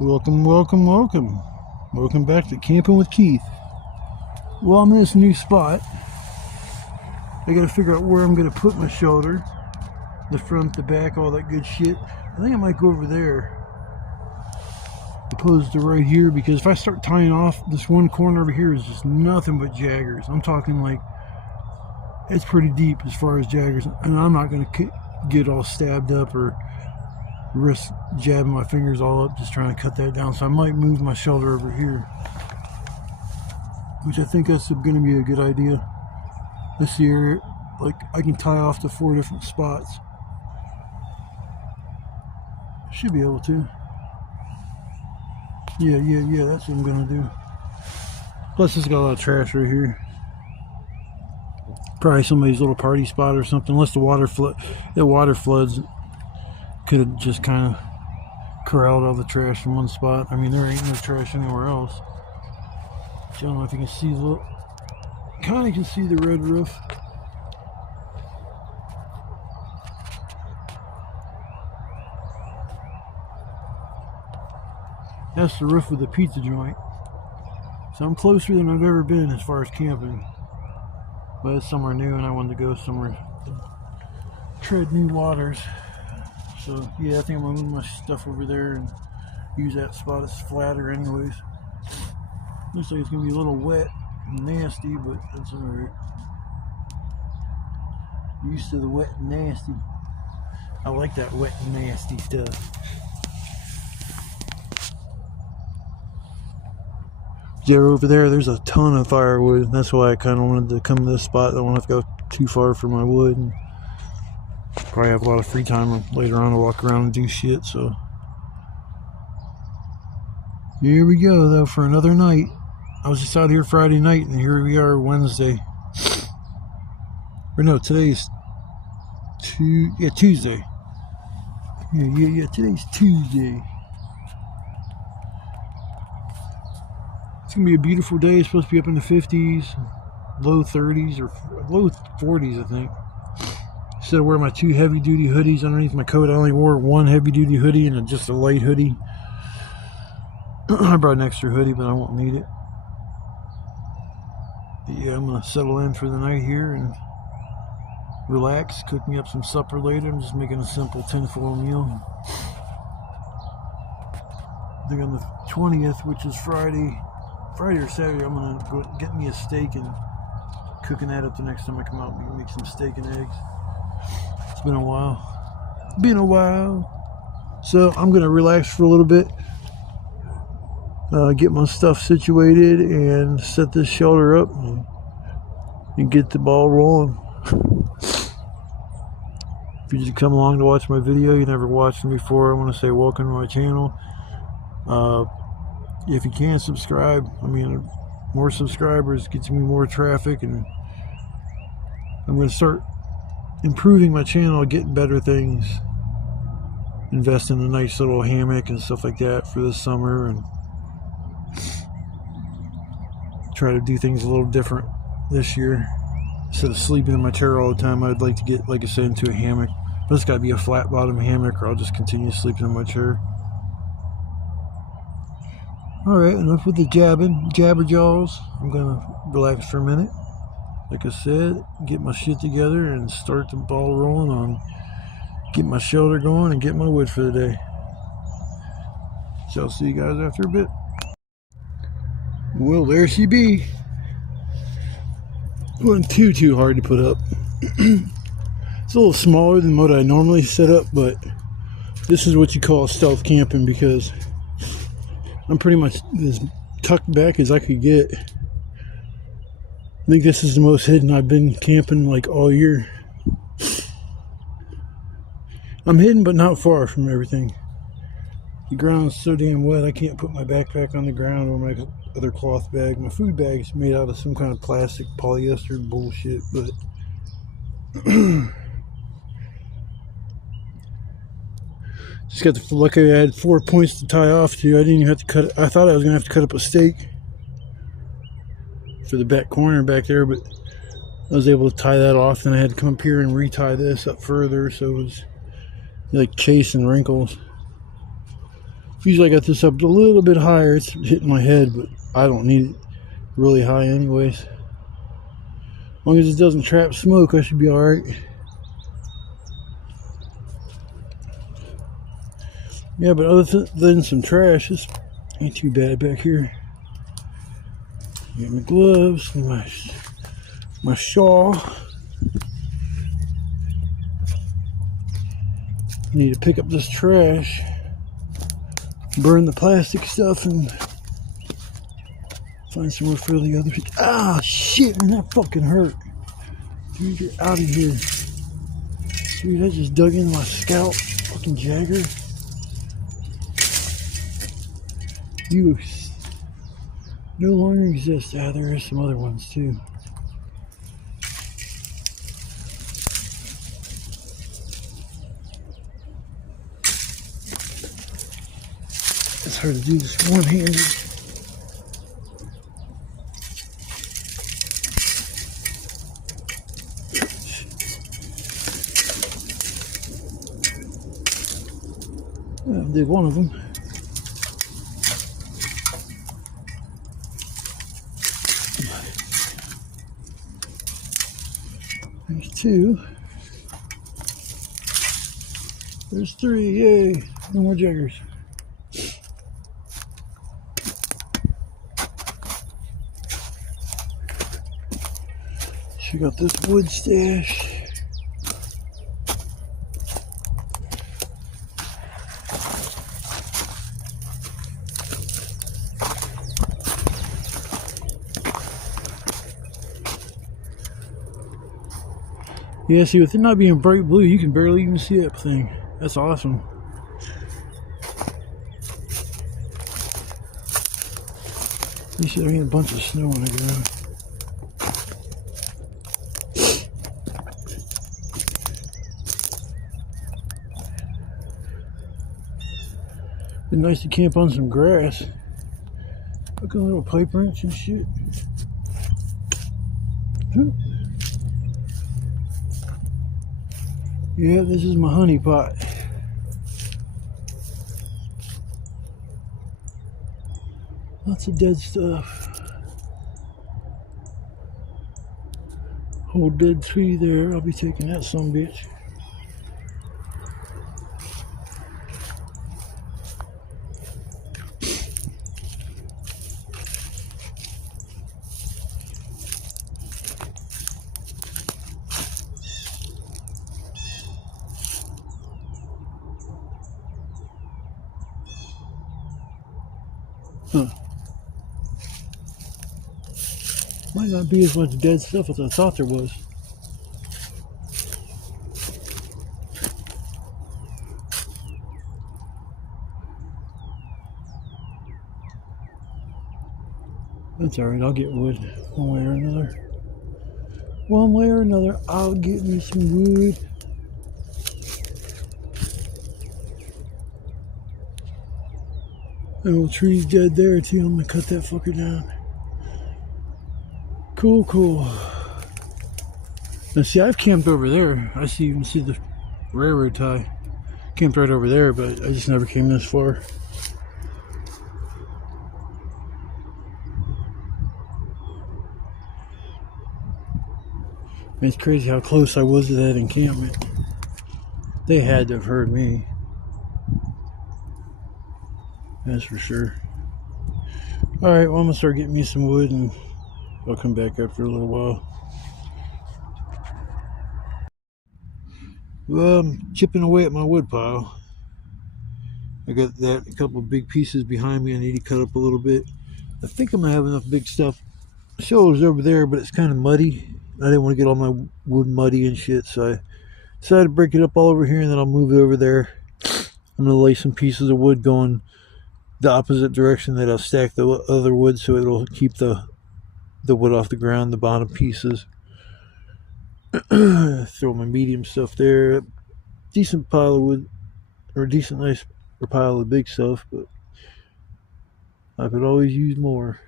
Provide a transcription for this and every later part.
Welcome, welcome, welcome. Welcome back to Camping with Keith. Well, I'm in this new spot. I gotta figure out where I'm gonna put my shelter. The front, the back, all that good shit. I think I might go over there opposed to right here, because if I start tying off, this one corner over here is just nothing but jaggers. I'm talking like it's pretty deep as far as jaggers, and I'm not gonna get all stabbed up or risk jabbing my fingers all up just trying to cut that down. So I might move my shelter over here, which I think that's going to be a good idea. This area, like, I can tie off to 4 different spots. Should be able to. Yeah, that's what I'm going to do. Plus, it's got a lot of trash right here. Probably somebody's little party spot or something, unless the water floods. Could have just kind of corralled all the trash from one spot. I mean, there ain't no trash anywhere else. I don't know if you can see the kind of can see the red roof. That's the roof of the pizza joint. So I'm closer than I've ever been as far as camping. But it's somewhere new, and I wanted to go somewhere to tread new waters. So yeah, I think I'm gonna move my stuff over there and use that spot. It's flatter anyways. Looks like it's gonna be a little wet and nasty, but that's alright. Used to the wet and nasty. I like that wet and nasty stuff. There, over there's a ton of firewood. That's why I kind of wanted to come to this spot. I don't have to go too far for my wood. And probably have a lot of free time later on to walk around and do shit. So here we go, though, for another night. I was just out here Friday night, and here we are Wednesday. Or no, today's Tuesday. Yeah, today's Tuesday. It's gonna be a beautiful day. It's supposed to be up in the 50s, low 30s, or low 40s, I think. Instead of wearing my 2 heavy-duty hoodies underneath my coat, I only wore 1 heavy-duty hoodie and just a light hoodie. I brought an extra hoodie, but I won't need it. But yeah, I'm gonna settle in for the night here and relax, cook me up some supper later. I'm just making a simple tinfoil meal. I think on the 20th, which is Friday or Saturday, I'm gonna go get me a steak and cooking that up the next time I come out. We can make some steak and eggs. It's been a while. So I'm gonna relax for a little bit, get my stuff situated, and set this shelter up and get the ball rolling. If you just come along to watch my video, you never watched me before, I want to say welcome to my channel. If you can subscribe, I mean, more subscribers gets me more traffic, and I'm going to start improving my channel, getting better things, invest in a nice little hammock and stuff like that for this summer, and try to do things a little different this year. Instead of sleeping in my chair all the time, I'd like to get, like I said, into a hammock. But it's got to be a flat bottom hammock, or I'll just continue sleeping in my chair. Alright, enough with the jabber jaws. I'm gonna relax for a minute. Like I said, get my shit together and start the ball rolling on get my shelter going and get my wood for the day. So I'll see you guys after a bit. Well, there she be. It wasn't too hard to put up. It's a little smaller than what I normally set up, but this is what you call stealth camping, because I'm pretty much as tucked back as I could get. I think this is the most hidden I've been camping like all year. I'm hidden, but not far from everything. The ground's so damn wet, I can't put my backpack on the ground or my other cloth bag. My food bag's made out of some kind of plastic polyester bullshit, but just got the lucky I had 4 points to tie off to. I didn't even have to cut. I thought I was gonna have to cut up a stake for the back corner back there, but I was able to tie that off. Then I had to come up here and retie this up further, so it was like chasing wrinkles. Usually I got this up a little bit higher. It's hitting my head, but I don't need it really high anyways. As long as it doesn't trap smoke, I should be alright. Yeah, but other than some trash, this ain't too bad back here. Get my gloves, my shawl. Need to pick up this trash, burn the plastic stuff, and find somewhere for the other. Ah, shit, man, that fucking hurt. Dude, get out of here. Dude, I just dug into my scalp. Fucking Jagger. You no longer exist. Ah, there are some other ones too. It's hard to do this one-handed. I did one of them. There's two. There's three. Yay! No more Jaggers. Check out this wood stash. Yeah, see, with it not being bright blue, you can barely even see that thing. That's awesome. You should have a bunch of snow on the ground. Been nice to camp on some grass. Look at a little pipe wrench and shit. Yeah, this is my honey pot. Lots of dead stuff. Whole dead tree there. I'll be taking that sumbitch. Huh. Might not be as much dead stuff as I thought there was. That's alright, I'll get wood one way or another. One way or another, I'll get me some wood. That old tree's dead there too. I'm gonna cut that fucker down. Cool, cool. Now see, I've camped over there. I even see the railroad tie. Camped right over there, but I just never came this far. And it's crazy how close I was to that encampment. They had to have heard me. That's for sure. Alright, well, I'm gonna start getting me some wood and I'll come back after a little while. Well, I'm chipping away at my wood pile. I got that a couple of big pieces behind me I need to cut up a little bit. I think I'm gonna have enough big stuff. The shoulder's over there, but it's kind of muddy. I didn't want to get all my wood muddy and shit, so I decided to break it up all over here and then I'll move it over there. I'm gonna lay some pieces of wood going the opposite direction that I'll stack the other wood, so it'll keep the wood off the ground, the bottom pieces. Throw my medium stuff there. Decent pile of wood, or decent nice pile of big stuff, but I could always use more.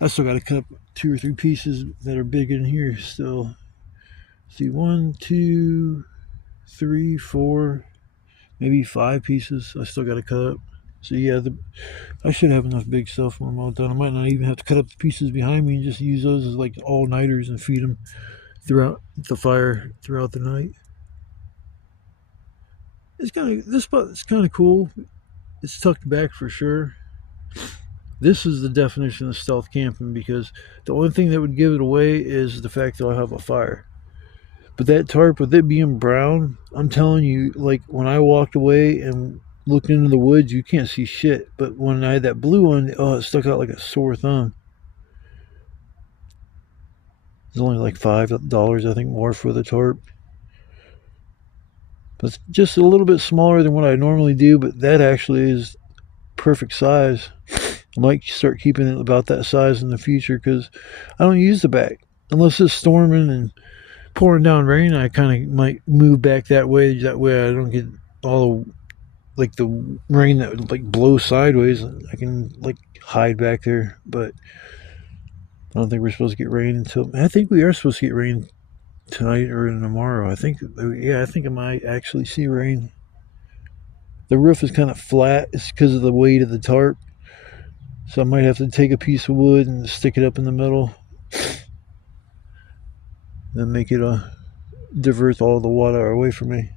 I still got to cut up 2 or 3 pieces that are big in here still. See, 1, 2, 3, 4, maybe 5 pieces I still got to cut up. So yeah, I should have enough big stuff when I'm all done. I might not even have to cut up the pieces behind me and just use those as like all-nighters and feed them throughout the fire throughout the night. This spot is kind of cool. It's tucked back for sure. This is the definition of stealth camping because the only thing that would give it away is the fact that I'll have a fire. But that tarp, with it being brown, I'm telling you, like when I walked away and looked into the woods, you can't see shit. But when I had that blue one, oh, it stuck out like a sore thumb. It's only like $5, I think, more for the tarp. But it's just a little bit smaller than what I normally do, but that actually is perfect size. I might start keeping it about that size in the future because I don't use the back. Unless it's storming and pouring down rain, I kind of might move back that way. That way I don't get all the rain that would like blow sideways. I can like hide back there, but I don't think we're supposed to get rain until. I think we are supposed to get rain tonight or tomorrow. I think I might actually see rain. The roof is kind of flat. It's because of the weight of the tarp. So I might have to take a piece of wood and stick it up in the middle. Then make it divert all the water away from me.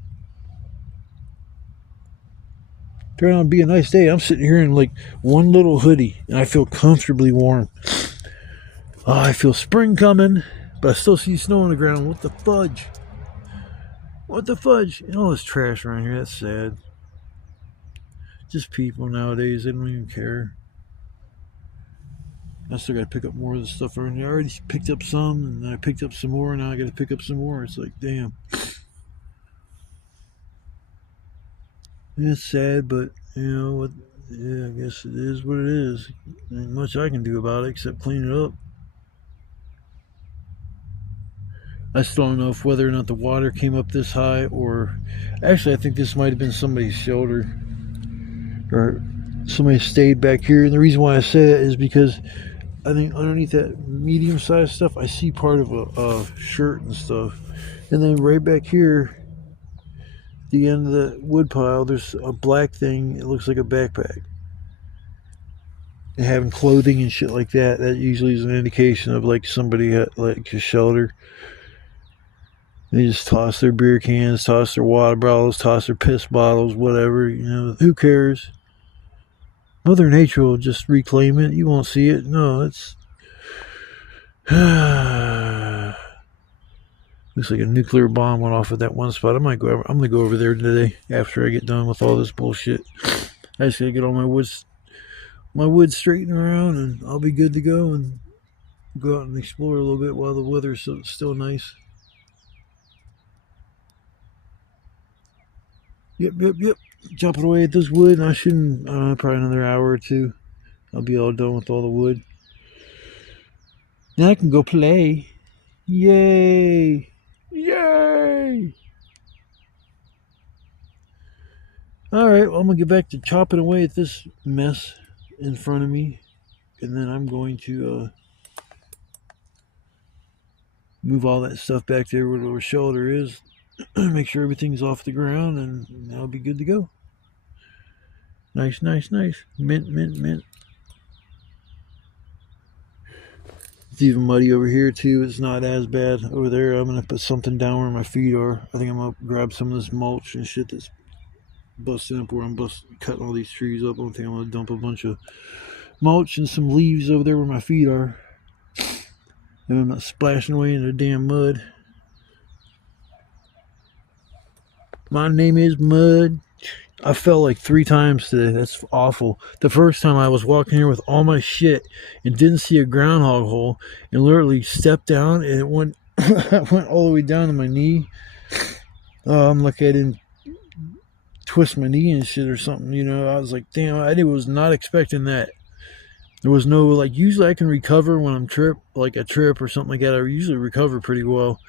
Turn out to be a nice day. I'm sitting here in like one little hoodie and I feel comfortably warm. Oh, I feel spring coming, but I still see snow on the ground. What the fudge? What the fudge? And all this trash around here. That's sad. Just people nowadays, they don't even care. I still gotta pick up more of the stuff around here. I already picked up some, and then I picked up some more, and now I gotta pick up some more. It's like, damn. It's sad, but you know what? Yeah, I guess it is what it is. Ain't much I can do about it except clean it up. I still don't know if whether or not the water came up this high, or actually, I think this might have been somebody's shelter, or somebody stayed back here. And the reason why I say that is because I think underneath that medium-sized stuff, I see part of a shirt and stuff. And then right back here, at the end of the wood pile, there's a black thing. It looks like a backpack. And having clothing and shit like that, that usually is an indication of like somebody had like a shelter. They just toss their beer cans, toss their water bottles, toss their piss bottles, whatever. You know, who cares? Mother Nature will just reclaim it. You won't see it. No, it's looks like a nuclear bomb went off at that one spot. I'm gonna go over there today after I get done with all this bullshit. I just gotta get all my wood straightened around, and I'll be good to go and go out and explore a little bit while the weather's still nice. Yep. Chopping away at this wood, and I shouldn't, probably another hour or two. I'll be all done with all the wood. Now I can go play. Yay! Yay! Alright, well, I'm going to get back to chopping away at this mess in front of me. And then I'm going to move all that stuff back there where the shelter is. Make sure everything's off the ground, and I'll be good to go. Nice. Mint. It's even muddy over here too. It's not as bad over there. I'm gonna put something down where my feet are. I think I'm gonna grab some of this mulch and shit that's busting up where I'm cutting all these trees up. I think I'm gonna dump a bunch of mulch and some leaves over there where my feet are. And I'm not splashing away in the damn mud. My name is Mud. I fell like 3 times today. That's awful. The first time I was walking here with all my shit and didn't see a groundhog hole and literally stepped down and it went went all the way down to my knee. I'm lucky I didn't twist my knee and shit or something. You know, I was like, damn, I was not expecting that. There was no, like, usually I can recover when I'm like a trip or something like that. I usually recover pretty well.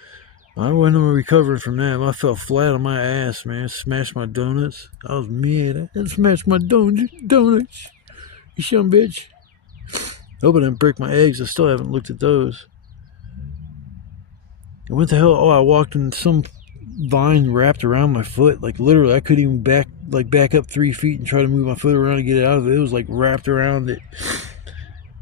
I wasn't recovering from that. I fell flat on my ass, man. Smashed my donuts. I was mad. I smashed my donuts. You son bitch. Hope I didn't break my eggs. I still haven't looked at those. And what the hell? Oh, I walked in some vine wrapped around my foot. Like, literally, I couldn't even like back up 3 feet and try to move my foot around to get it out of it. It was like wrapped around it.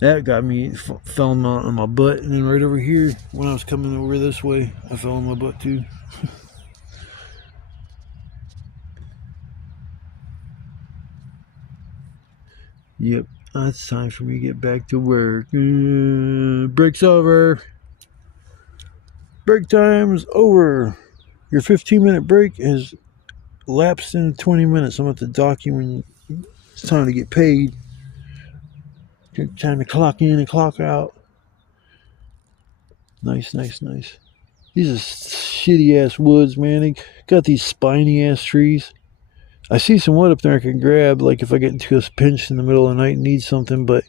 That got me, fell on my butt. And then right over here, when I was coming over this way, I fell on my butt too. Yep, it's time for me to get back to work. Break's over. Break time's over. Your 15-minute break has lapsed into 20 minutes. I'm at the dock you when it's time to get paid. Time to clock in and clock out. Nice, nice, nice. These are shitty ass woods, man. They got these spiny ass trees. I see some wood up there I can grab, like if I get into a pinch in the middle of the night and need something, but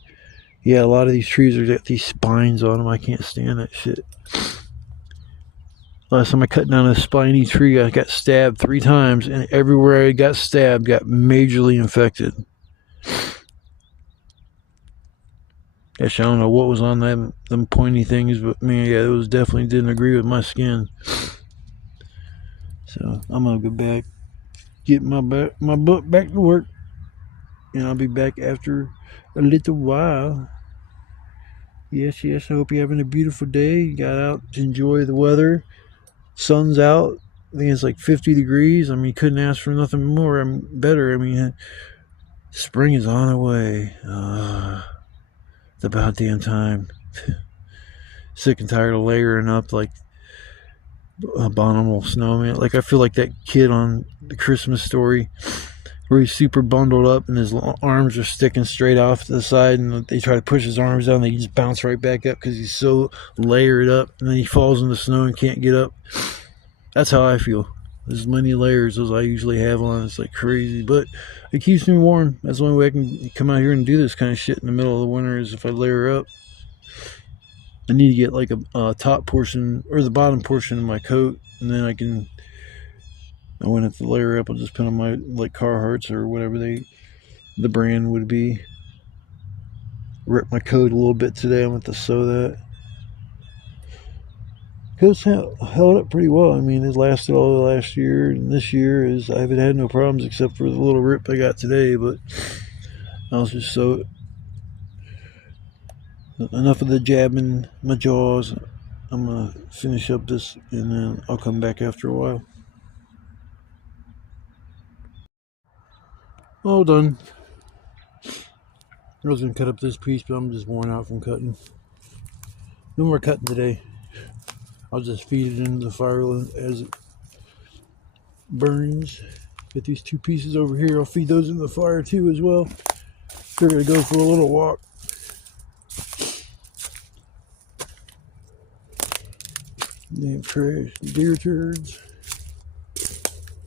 yeah, a lot of these trees are got these spines on them. I can't stand that shit. Last time I cut down a spiny tree, I got stabbed 3 times, and everywhere I got stabbed got majorly infected. Gosh, I don't know what was on them pointy things, but man, yeah, it was definitely didn't agree with my skin. So I'm gonna go back, get my butt back to work, and I'll be back after a little while. Yes, yes. I hope you're having a beautiful day. You got out to enjoy the weather. Sun's out. I think it's like 50 degrees. I mean, couldn't ask for nothing more. Better. I mean, spring is on the way. It's about damn time. Sick and tired of layering up like abominable snowman. Like I feel like that kid on the Christmas Story, where he's super bundled up and his arms are sticking straight off to the side, and they try to push his arms down, they just bounce right back up because he's so layered up, and then he falls in the snow and can't get up. That's how I feel. As many layers as I usually have on, it's like crazy, but it keeps me warm. That's the only way I can come out here and do this kind of shit in the middle of the winter, is if I layer up. I need to get like a top portion or the bottom portion of my coat, and then I wouldn't have to layer up. I'll just put on my like Carhartts or whatever the brand would be. Rip my coat a little bit today. I went to sew that. Coat's held up pretty well. I mean, it lasted all the last year, and this year I haven't had no problems except for the little rip I got today, but I'll just sew it. Enough of the jabbing my jaws. I'm gonna finish up this, and then I'll come back after a while. All done. I was gonna cut up this piece, but I'm just worn out from cutting. No more cutting today. I'll just feed it into the fire as it burns. Get these 2 pieces over here. I'll feed those in the fire too as well. They're gonna go for a little walk. Damn trash, deer turds.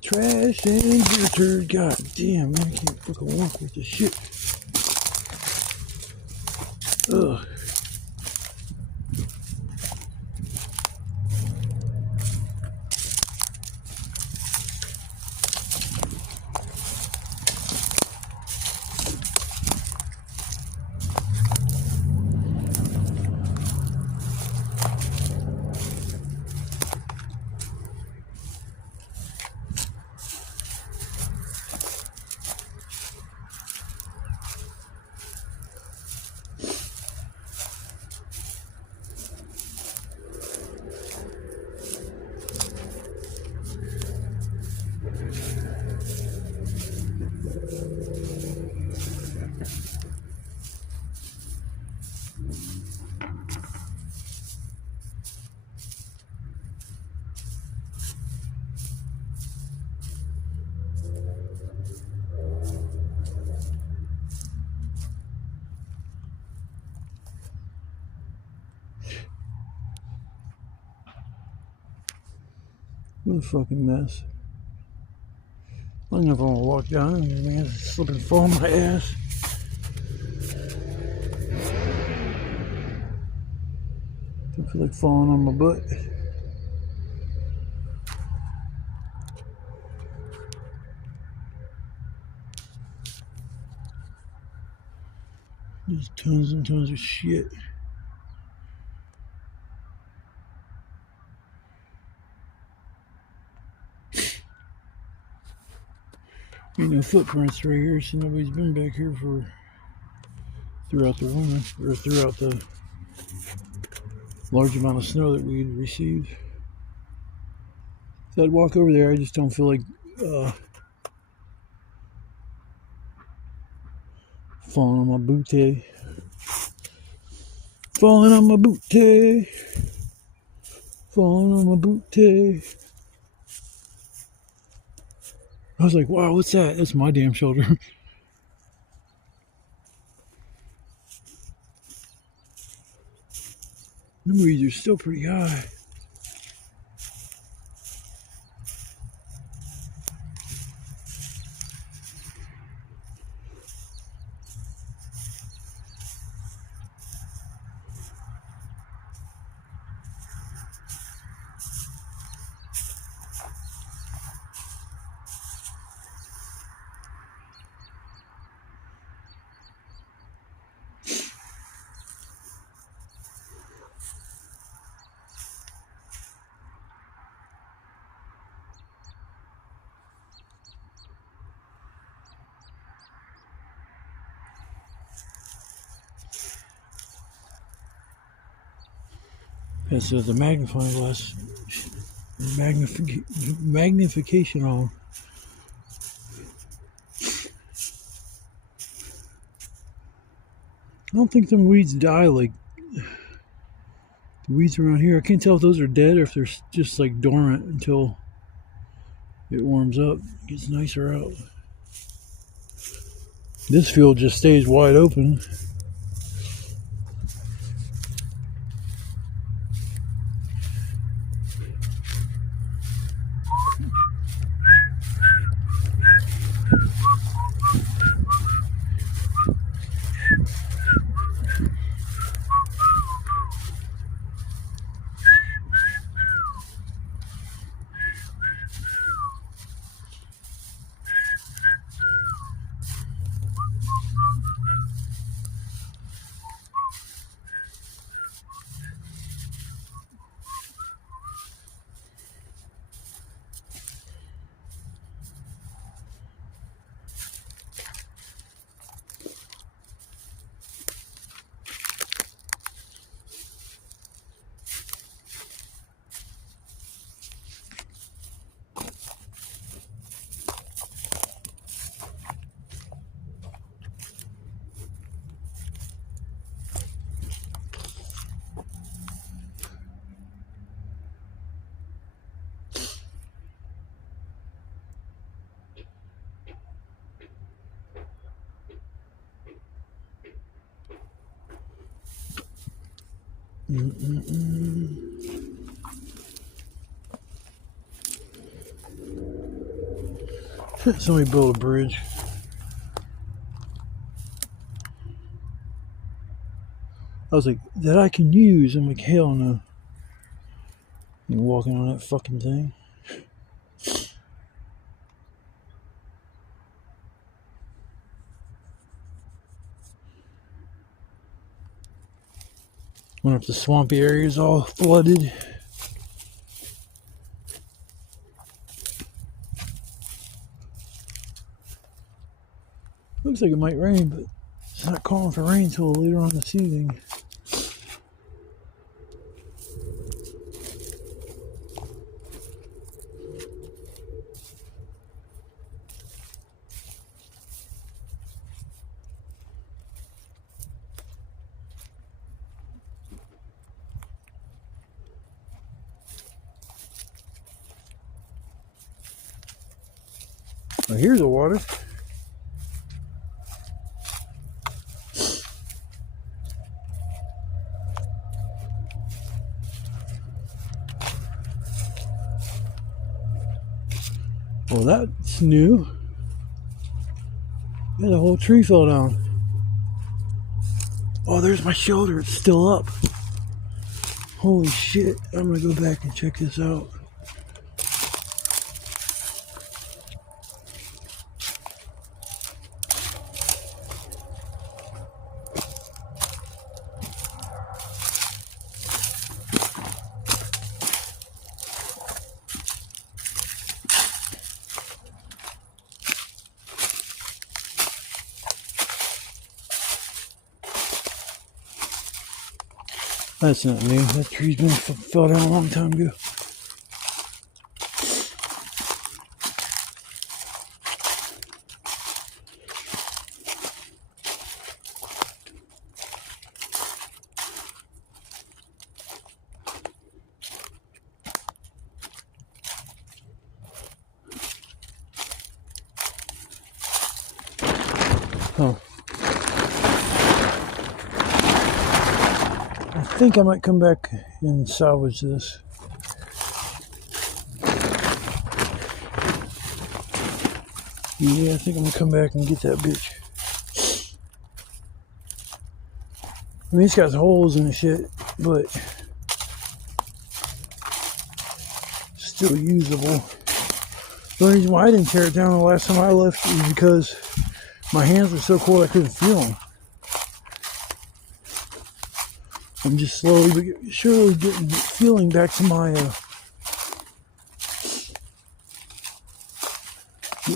Trash and deer turd. God damn, man, I can't fucking walk with this shit. Ugh. What a fucking mess. I don't know if I'm gonna walk down here, man. Slip and fall on my ass. I feel like falling on my butt. There's tons and tons of shit. Ain't no footprints right here, so nobody's been back here for throughout the winter or throughout the large amount of snow that we received. So I'd walk over there. I just don't feel like falling on my booty. Falling on my booty. Falling on my booty. I was like, wow, what's that? That's my damn shoulder. The weeds are still pretty high. That's the magnifying glass, magnification on. I don't think them weeds die like the weeds around here. I can't tell if those are dead or if they're just like dormant until it warms up, gets nicer out. This field just stays wide open. Somebody built a bridge. I was like, that I can use. I'm like, hell no. You're walking on that fucking thing. Wonder if the swampy area is all flooded. Looks like it might rain, but it's not calling for rain until later on this evening. Well, here's the water. Well, that's new. Yeah, the whole tree fell down. Oh, there's my shoulder. It's still up. Holy shit. I'm gonna go back and check this out. That's not new. That tree's been fell down a long time ago. Oh. I think I might come back and salvage this. Yeah, I think I'm gonna come back and get that bitch. I mean, it's got holes in the shit, but still usable. The only reason why I didn't tear it down the last time I left is because my hands were so cold I couldn't feel them. I'm just slowly but surely feeling back to my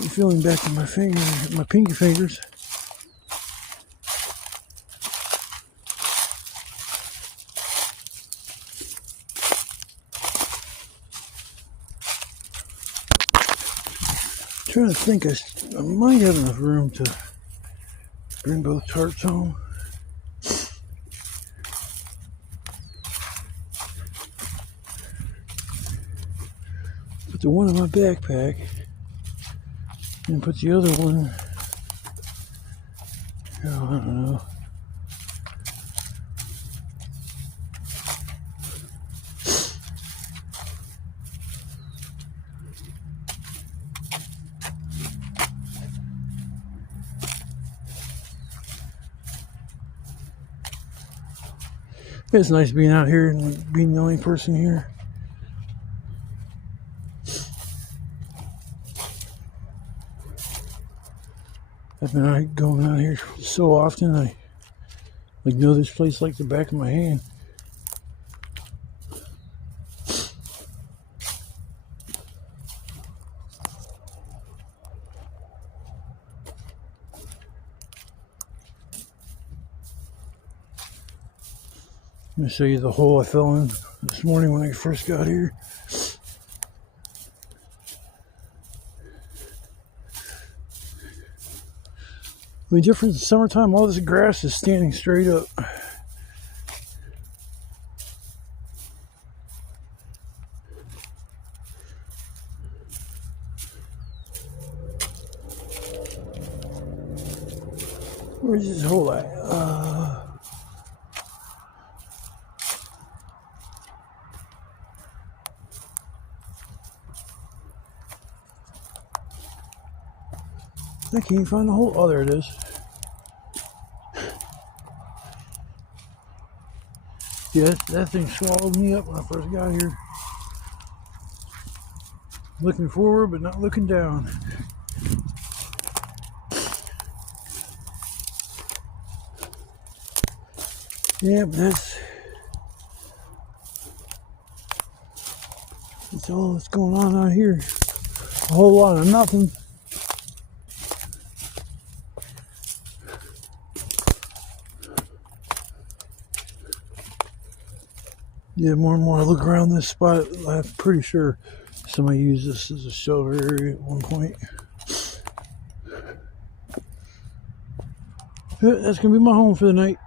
feeling back to my fingers, my pinky fingers. I'm trying to think, I might have enough room to bring both tarps home. Put the one in my backpack and put the other one, oh, I don't know. It's nice being out here and being the only person here. I've been going out here so often, I know this place like the back of my hand. Let me show you the hole I fell in this morning when I first got here. I mean, different in summertime, all this grass is standing straight up. Where's this hole at? I can't even find the hole. Oh, there it is. Yeah, that thing swallowed me up when I first got here. Looking forward, but not looking down. Yeah, but that's all that's going on out here. A whole lot of nothing. Yeah, more and more I look around this spot, I'm pretty sure somebody used this as a shelter area at one point. Yeah, that's gonna be my home for the night.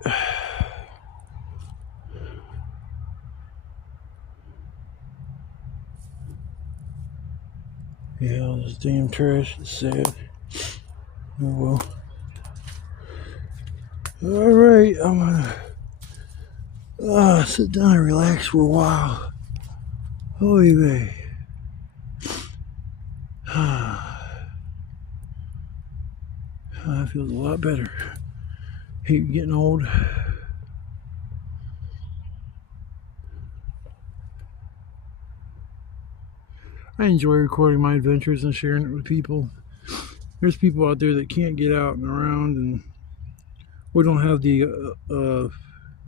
Yeah, all this damn trash is sad. Oh well. Alright, I'm gonna sit down and relax for a while. Oh, yeah. That feels a lot better. Hate getting old. I enjoy recording my adventures and sharing it with people. There's people out there that can't get out and around, and we don't have the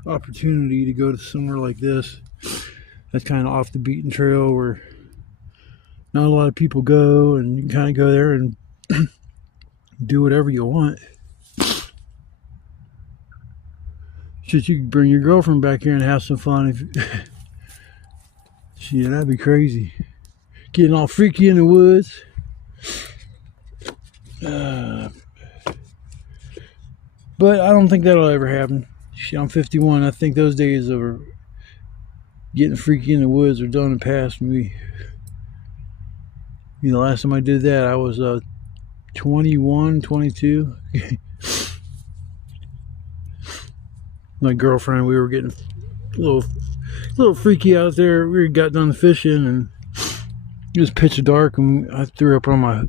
opportunity to go to somewhere like this. That's kind of off the beaten trail where not a lot of people go, and you can kind of go there and do whatever you want. Shit, you could bring your girlfriend back here and have some fun. If shit, that'd be crazy. Getting all freaky in the woods. But I don't think that'll ever happen. Shit, I'm 51. I think those days of getting freaky in the woods are done and past me. You know, last time I did that, I was 21, 22. My girlfriend, we were getting a little freaky out there. We got done fishing and it was pitch dark, and I threw up on my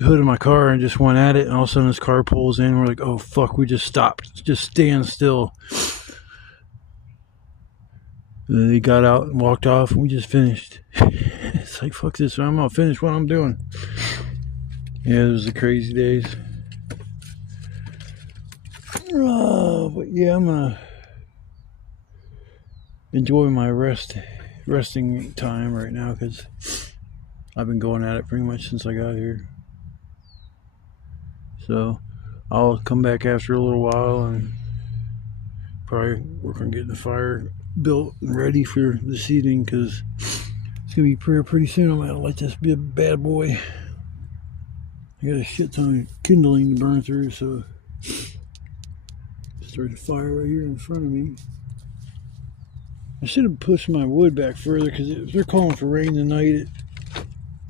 hood of my car and just went at it, and all of a sudden this car pulls in. We're like, oh fuck, we just stopped, just stand still. And they got out and walked off, and we just finished. It's like, fuck this, I'm gonna finish what I'm doing. Yeah, it was the crazy days. But yeah, I'm gonna enjoy my resting time right now, because I've been going at it pretty much since I got here. So I'll come back after a little while and probably work on getting the fire built and ready for this evening, because it's gonna be pretty soon. I'm gonna let this be a bad boy. I got a shit ton of kindling to burn through, so start a fire right here in front of me. I should have pushed my wood back further, because if they're calling for rain tonight at,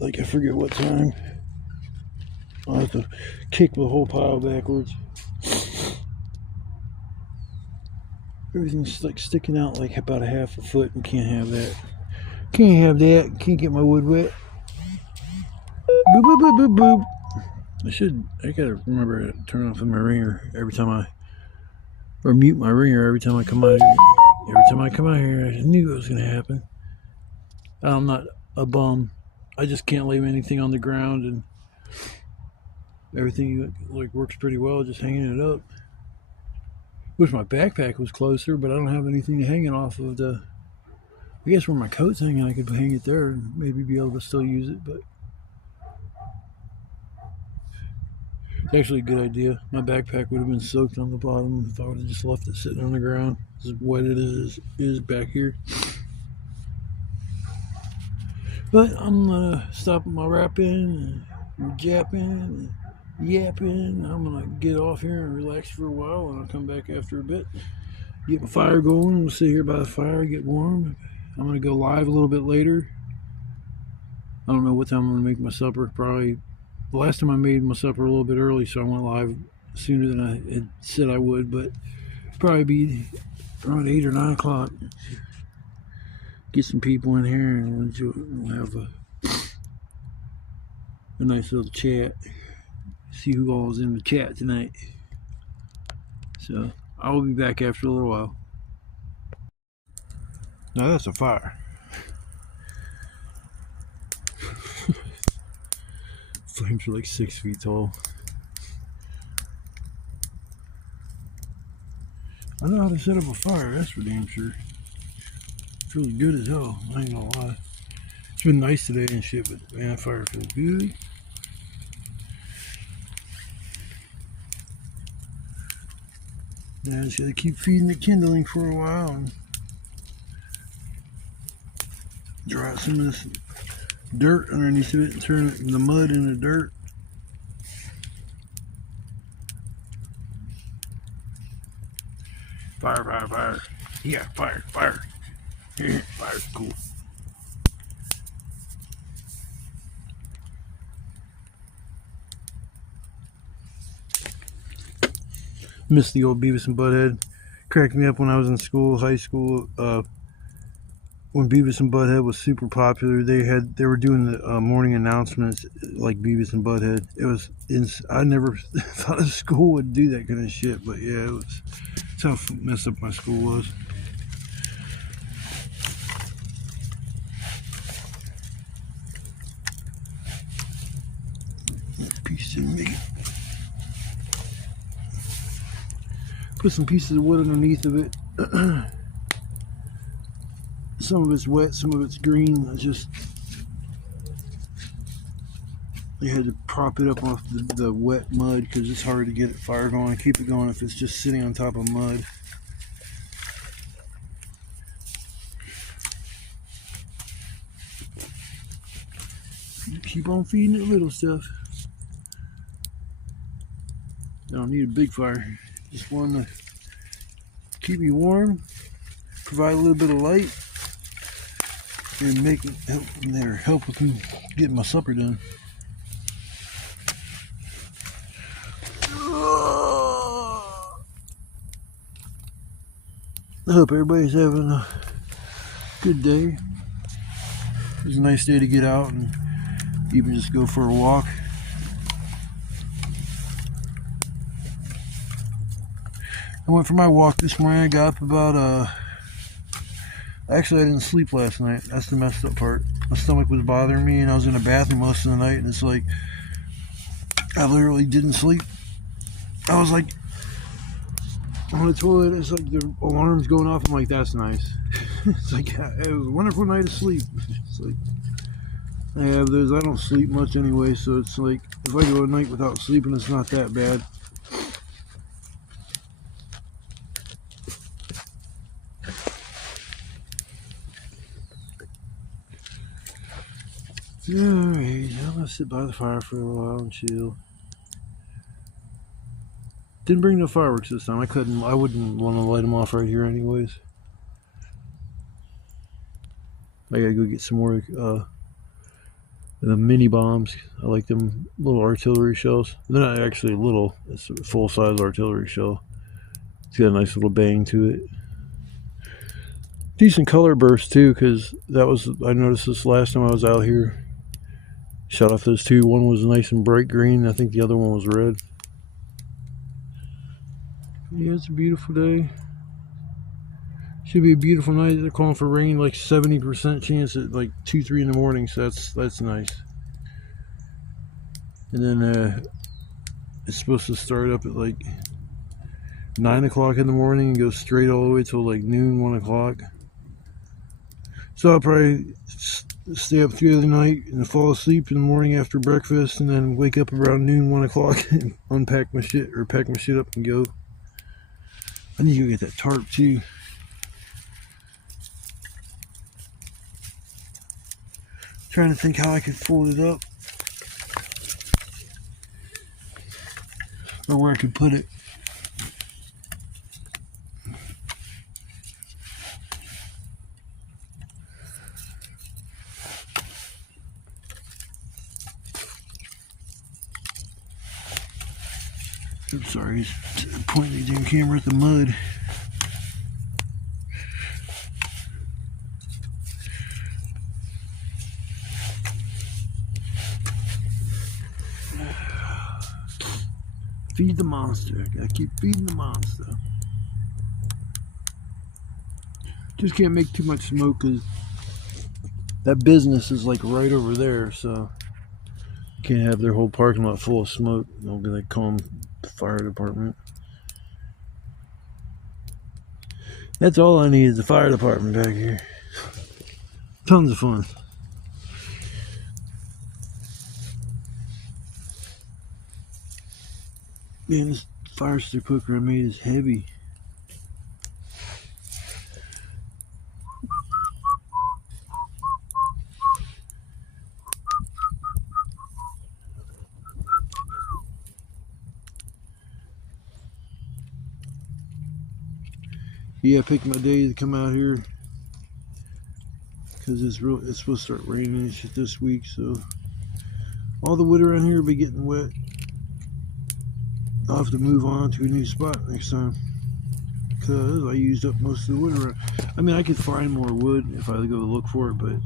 like, I forget what time, I'll have to kick the whole pile backwards. Everything's like sticking out like about a half a foot. We can't have that. Can't have that. Can't get my wood wet. Boop, boop, boop, boop, boop. I gotta remember to turn off my ringer every time or mute my ringer every time I come out here. Every time I come out here, I knew it was gonna happen. I'm not a bum. I just can't leave anything on the ground, and everything like works pretty well, just hanging it up. Wish my backpack was closer, but I don't have anything hanging off of the. I guess where my coat's hanging, I could hang it there and maybe be able to still use it, but it's actually a good idea. My backpack would have been soaked on the bottom if I would have just left it sitting on the ground. As wet it is back here. But I'm gonna stop my rapping and japping and yapping. I'm gonna get off here and relax for a while, and I'll come back after a bit, get my fire going. We'll sit here by the fire, get warm. I'm gonna go live a little bit later. I don't know what time I'm gonna make my supper. Probably the last time I made my supper a little bit early, so I went live sooner than I had said I would, but probably be around 8 or 9 o'clock. Get some people in here and we'll have a nice little chat. See who all is in the chat tonight. So I will be back after a little while. Now that's a fire. Flames are like 6 feet tall. I know how to set up a fire, that's for damn sure. It's really good as hell, I ain't gonna lie. It's been nice today and shit, but man, that fire feels good. Now I just gotta keep feeding the kindling for a while and dry out some of this dirt underneath of it and turn the mud into dirt. Fire, fire, fire. Yeah, fire, fire. Yeah, fire's cool. Miss the old Beavis and Butthead. Cracked me up when I was in school, high school. When Beavis and Butthead was super popular, they were doing the morning announcements like Beavis and Butthead. It was I never thought a school would do that kind of shit, but yeah, that's how messed up my school was. Piece of meat. Put some pieces of wood underneath of it. Some of it's wet, some of it's green. I just they had to prop it up off the wet mud because it's hard to get it fire going and keep it going if it's just sitting on top of mud. Keep on feeding it little stuff. I don't need a big fire. Just one to keep me warm, provide a little bit of light, and make it help with me getting my supper done. I hope everybody's having a good day. It was a nice day to get out and even just go for a walk. I went for my walk this morning. I got up about actually I didn't sleep last night. That's the messed up part. My stomach was bothering me and I was in the bathroom most of the night, and it's like I literally didn't sleep. I was like on the toilet, it's like the alarm's going off. I'm like, that's nice. It's like, it was a wonderful night of sleep. It's like I have those. I don't sleep much anyway, so it's like if I go a night without sleeping, it's not that bad. Alright, I'm gonna sit by the fire for a while and chill. Didn't bring no fireworks this time. I wouldn't want to light them off right here anyways. I gotta go get some more the mini bombs. I like them little artillery shells. They're not actually little, it's a full-size artillery shell. It's got a nice little bang to it. Decent color burst too, because I noticed this last time I was out here. Shot off those two. One was nice and bright green. I think the other one was red. Yeah, it's a beautiful day. Should be a beautiful night. They're calling for rain, like 70% chance at like 2-3 in the morning, so that's nice. And then it's supposed to start up at like 9 o'clock in the morning and go straight all the way till like noon, 1 o'clock. So I'll probably stay up through the night and fall asleep in the morning after breakfast, and then wake up around noon, 1 o'clock, and unpack my shit or pack my shit up and go. I need to go get that tarp too. Trying to think how I could fold it up or where I could put it. I'm sorry, he's pointing the damn camera at the mud. Feed the monster. I gotta keep feeding the monster. Just can't make too much smoke because that business is like right over there, so you can't have their whole parking lot full of smoke. They'll be like, call them the fire department. That's all I need is the fire department back here. Tons of fun. Man, this fire stick cooker I made is heavy. Yeah, I picked my day to come out here because it's supposed to start raining and shit this week, so all the wood around here will be getting wet. I'll have to move on to a new spot next time because I used up most of the wood around. I mean, I could find more wood if I go look for it, but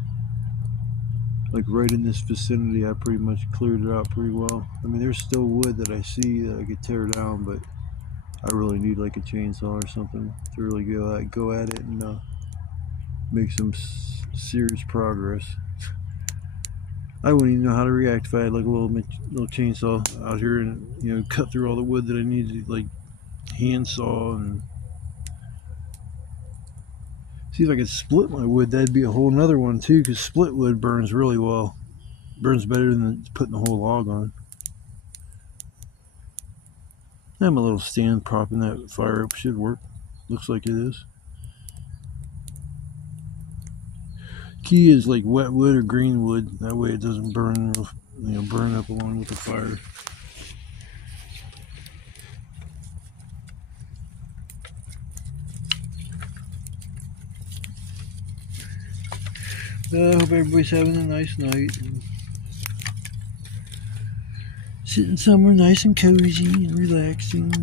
like right in this vicinity, I pretty much cleared it out pretty well. I mean, there's still wood that I see that I could tear down, but I really need like a chainsaw or something to really go at it and make some serious progress. I wouldn't even know how to react if I had like a little chainsaw out here and cut through all the wood that I needed to like hand saw and see if I could split my wood. That'd be a whole nother one too, because split wood burns really well. Burns better than putting the whole log on. I have a little stand propping that fire up. Should work. Looks like it is. Key is like wet wood or green wood. That way it doesn't burn, burn up along with the fire. I hope everybody's having a nice night. Sitting somewhere nice and cozy and relaxing.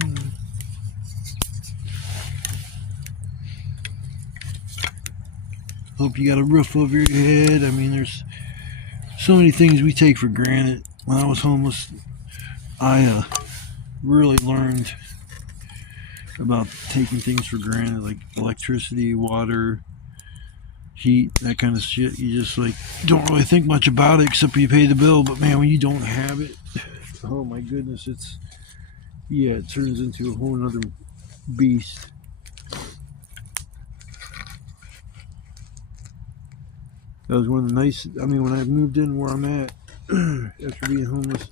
Hope you got a roof over your head. I mean, there's so many things we take for granted. When I was homeless, I really learned about taking things for granted, like electricity, water, heat, that kind of shit. You just like don't really think much about it except you pay the bill. But man, when you don't have it, oh my goodness, it turns into a whole other beast. That was one of the nice. I mean, when I moved in where I'm at after being homeless,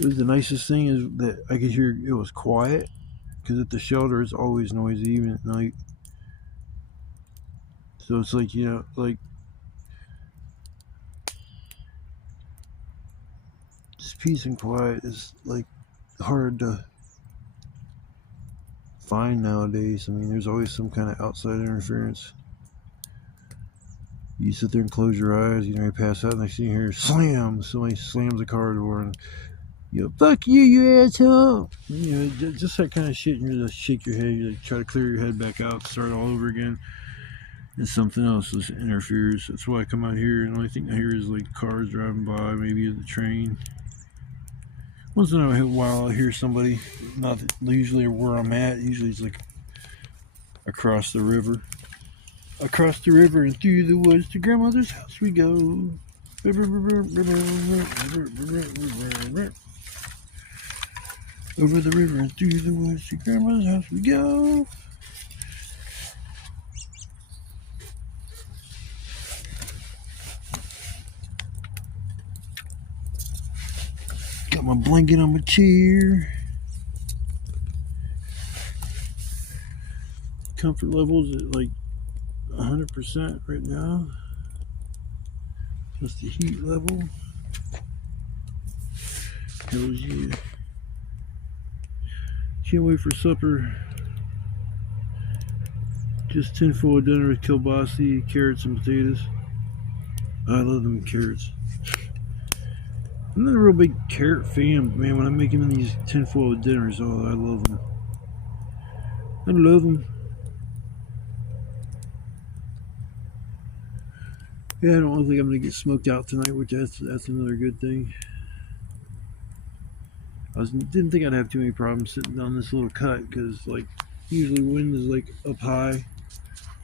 it was the nicest thing is that I could hear it was quiet, because at the shelter it's always noisy even at night. So it's like, like just peace and quiet is like hard to find nowadays. I mean, there's always some kind of outside interference. You sit there and close your eyes, you pass out, next thing you hear slam, somebody slams the car door, and fuck you, you asshole. Just that kind of shit, and you just shake your head, you try to clear your head back out, start all over again, and something else just interferes. That's why I come out here, and the only thing I hear is like cars driving by, maybe the train. Once in a while I hear somebody, not usually where I'm at, usually it's like across the river. Across the river and through the woods to grandmother's house we go. Over the river and through the woods to grandmother's house we go. Got my blanket on my chair. Comfort levels at like 100% right now. Plus the heat level. Hells yeah. Can't wait for supper. Just tinfoil dinner with kielbasa, carrots, and potatoes. I love them carrots. I'm not a real big carrot fan, but man, when I'm making these tinfoil dinners, oh, I love them. I love them. Yeah, I don't think I'm gonna get smoked out tonight, which that's another good thing. Didn't think I'd have too many problems sitting down this little cut, because like usually wind is like up high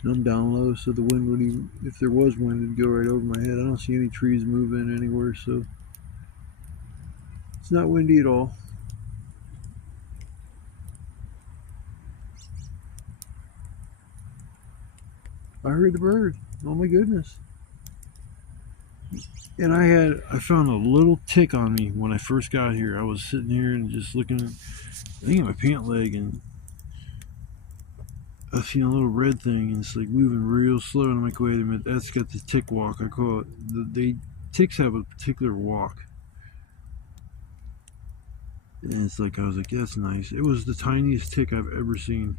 and I'm down low, so the wind would even, if there was wind, it'd go right over my head. I don't see any trees moving anywhere, so it's not windy at all. I heard the bird. Oh my goodness. And I found a little tick on me when I first got here. I was sitting here and just looking at, I think, my pant leg, and I seen a little red thing, and it's like moving real slow, and I'm like, wait a minute, that's got the tick walk, I call it. Ticks have a particular walk. And it's like, I was like, that's nice. It was the tiniest tick I've ever seen.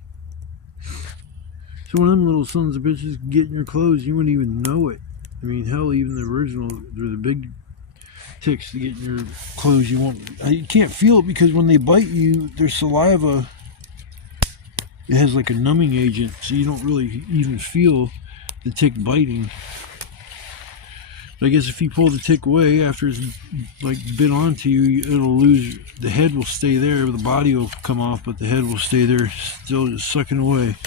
So one of them little sons of bitches get in your clothes, you wouldn't even know it. I mean, hell, even the original, they're the big ticks that get in your clothes. You can't feel it, because when they bite you, their saliva, it has like a numbing agent, so you don't really even feel the tick biting. But I guess if you pull the tick away after it's like bit onto you, it'll lose, the head will stay there, the body will come off, but the head will stay there, still just sucking away.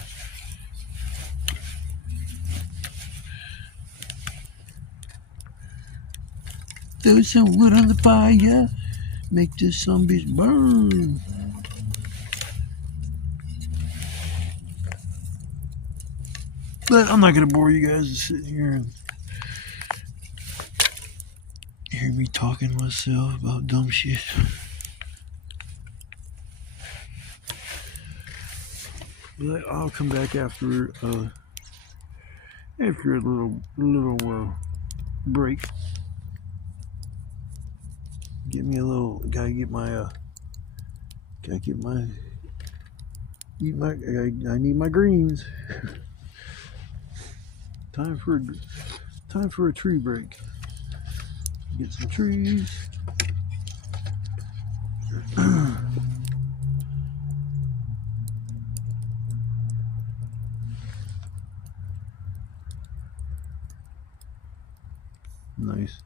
Throw some wood on the fire, make this zombies burn. But I'm not going to bore you guys to sit here and hear me talking to myself about dumb shit. But I'll come back after after a little break. Get me a little. Gotta get my. Gotta get my. Eat my. I need my greens. Time for a tree break. Get some trees. Nice.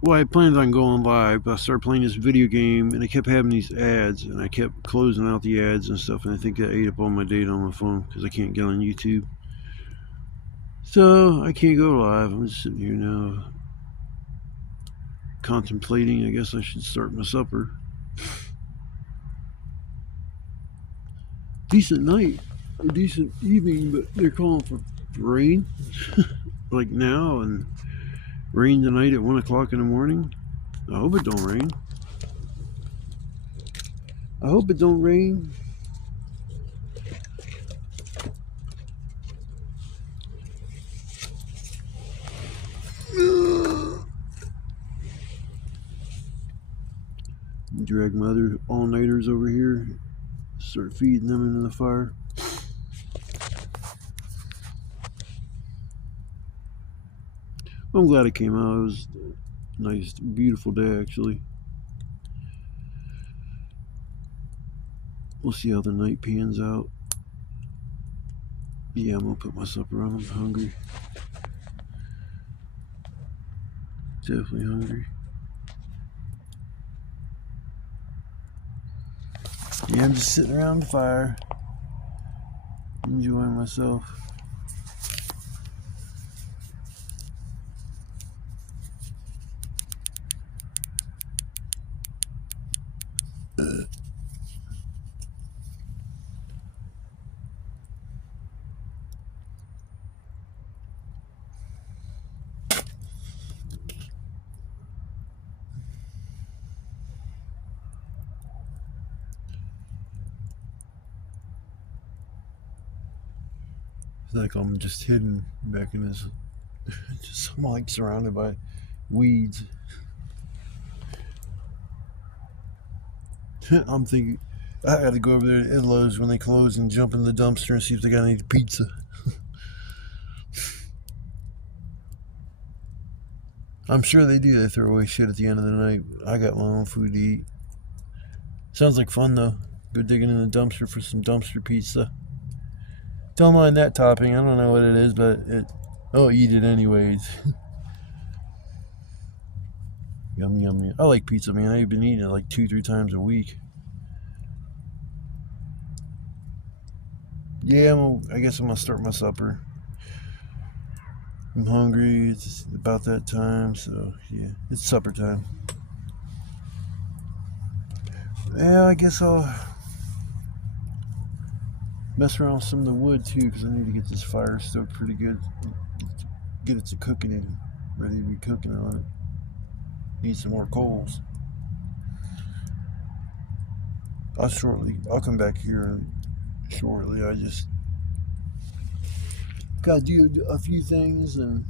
Well, I planned on going live, but I started playing this video game, and I kept having these ads, and I kept closing out the ads and stuff, and I think that ate up all my data on my phone because I can't get on YouTube. So I can't go live. I'm just sitting here now, contemplating. I guess I should start my supper. Decent night, or decent evening, but they're calling for rain, like now, and rain tonight at 1 o'clock in the morning. I hope it don't rain. I hope it don't rain. Drag my other all-nighters over here. Start feeding them into the fire. I'm glad it came out. It was a nice, beautiful day, actually. We'll see how the night pans out. Yeah, I'm gonna put my supper on. I'm hungry. Definitely hungry. Yeah, I'm just sitting around the fire, enjoying myself. It's like I'm just hidden back in this. I'm like surrounded by weeds. I'm thinking I gotta go over there to Italos when they close and jump in the dumpster and see if they got any pizza. I'm sure they do. They throw away shit at the end of the night. I got my own food to eat. Sounds like fun though. Go digging in the dumpster for some dumpster pizza. Don't mind that topping. I don't know what it is, but I'll eat it anyways. Yum, yum, yum. I like pizza, man. I've been eating it like 2-3 times a week. Yeah, I guess I'm gonna start my supper. I'm hungry. It's about that time, so yeah, it's supper time. Yeah, I guess I'll mess around with some of the wood too, because I need to get this fire stoked pretty good. Get it to cooking and ready to be cooking on it. Need some more coals. I'll come back here shortly. I just gotta do a few things and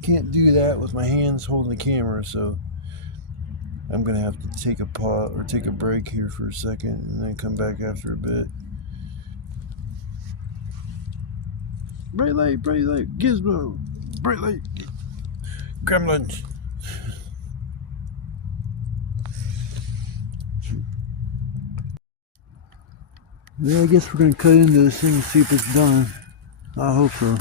can't do that with my hands holding the camera, so I'm gonna have to take a pause or take a break here for a second and then come back after a bit. Bright light, Gizmo, bright light, gremlin. Yeah, I guess we're gonna cut into this thing and see if it's done. I hope so.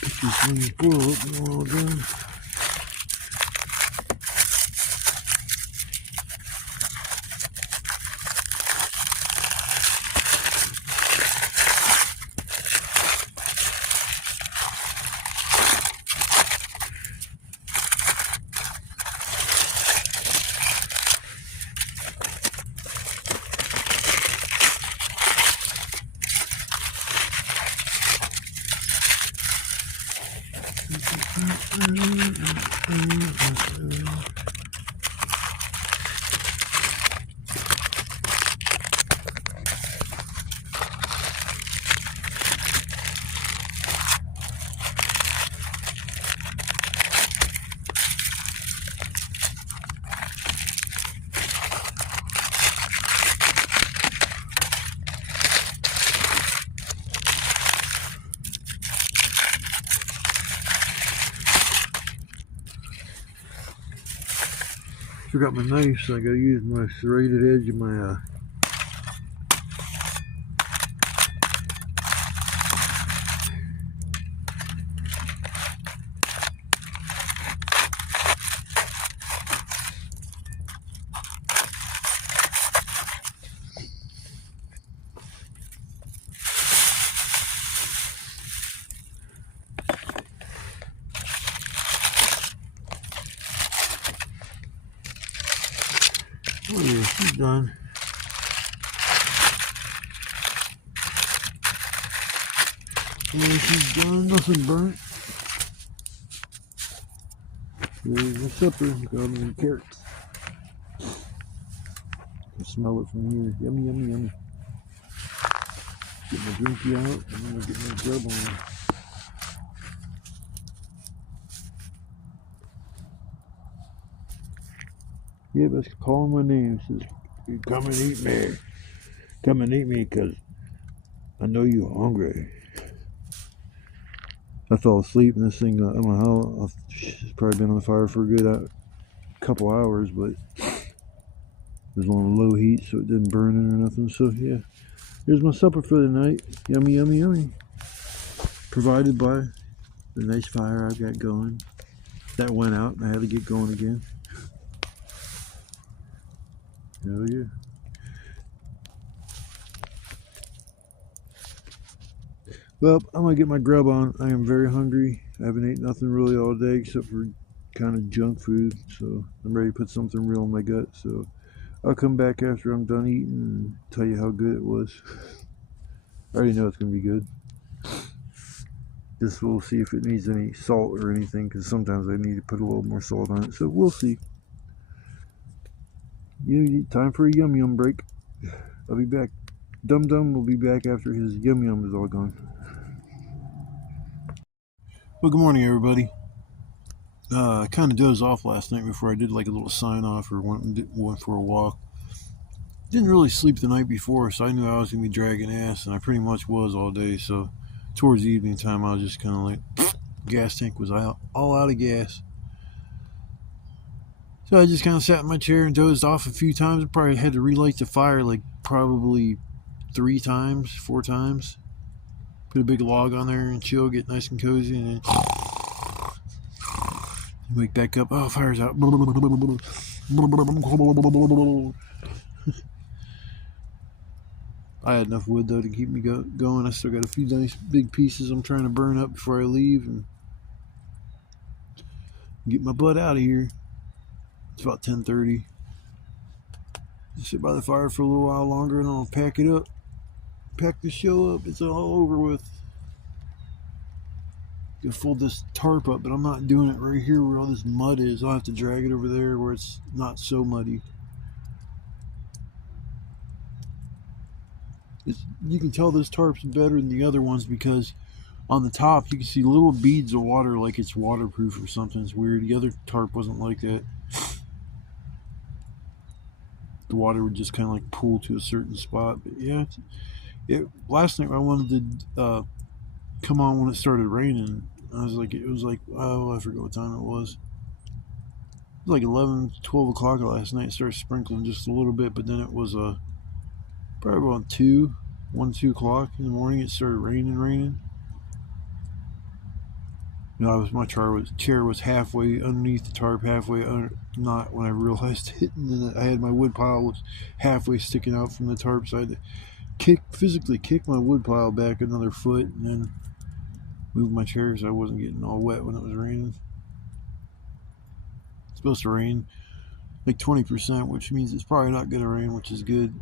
Get this thing boiled up and all done. Forgot my knife, so I gotta use my serrated edge of my oh yeah, she's done. Yeah, she's done. Nothing burnt. There's my supper. Got me carrots. I smell it from here. Yummy, yummy, yummy. Get my drinky out, and then I'll get my grub on. Yeah, but it's calling my name. It says, "You come and eat me. Come and eat me, cause I know you're hungry." I fell asleep and this thing, I don't know how, it's probably been on the fire for a good couple hours, but it was on low heat, so it didn't burn it or nothing. So yeah, here's my supper for the night. Yummy, yummy, yummy. Provided by the nice fire I've got going. That went out and I had to get going again. Hell yeah. Well, I'm gonna get my grub on. I am very hungry. I haven't ate nothing really all day except for kind of junk food, so I'm ready to put something real in my gut. So I'll come back after I'm done eating and tell you how good it was. I already know it's gonna be good. Just we'll see if it needs any salt or anything, because sometimes I need to put a little more salt on it. So we'll see. Time for a yum yum break. I'll be back. Dum Dum will be back after his yum yum is all gone. Well, good morning, everybody. I kind of dozed off last night before I did like a little sign off or went for a walk. Didn't really sleep the night before, so I knew I was going to be dragging ass, and I pretty much was all day. So towards the evening time, I was just kind of like, gas tank was all out of gas. So I just kind of sat in my chair and dozed off a few times. I probably had to relight the fire like probably 3 times, 4 times. Put a big log on there and chill, get nice and cozy, and then wake back up. Oh, fire's out. I had enough wood though to keep me going. I still got a few nice big pieces I'm trying to burn up before I leave and get my butt out of here. It's about 10:30. Just sit by the fire for a little while longer and I'll pack it up. Pack the show up. It's all over with. Gonna fold this tarp up, but I'm not doing it right here where all this mud is. I'll have to drag it over there where it's not so muddy. You can tell this tarp's better than the other ones because on the top you can see little beads of water like it's waterproof or something. It's weird. The other tarp wasn't like that. The water would just kind of like pool to a certain spot. But yeah, last night I wanted to come on when it started raining. It was like, oh, I forget what time it was. It was like 11, 12 o'clock last night. It started sprinkling just a little bit, but then it was probably around 2 o'clock in the morning. It started raining. My chair was halfway underneath the tarp, halfway not when I realized it, and then I had my wood pile was halfway sticking out from the tarp, so I had to physically kick my wood pile back another foot, and then move my chair so I wasn't getting all wet when it was raining. It's supposed to rain like 20%, which means it's probably not going to rain, which is good.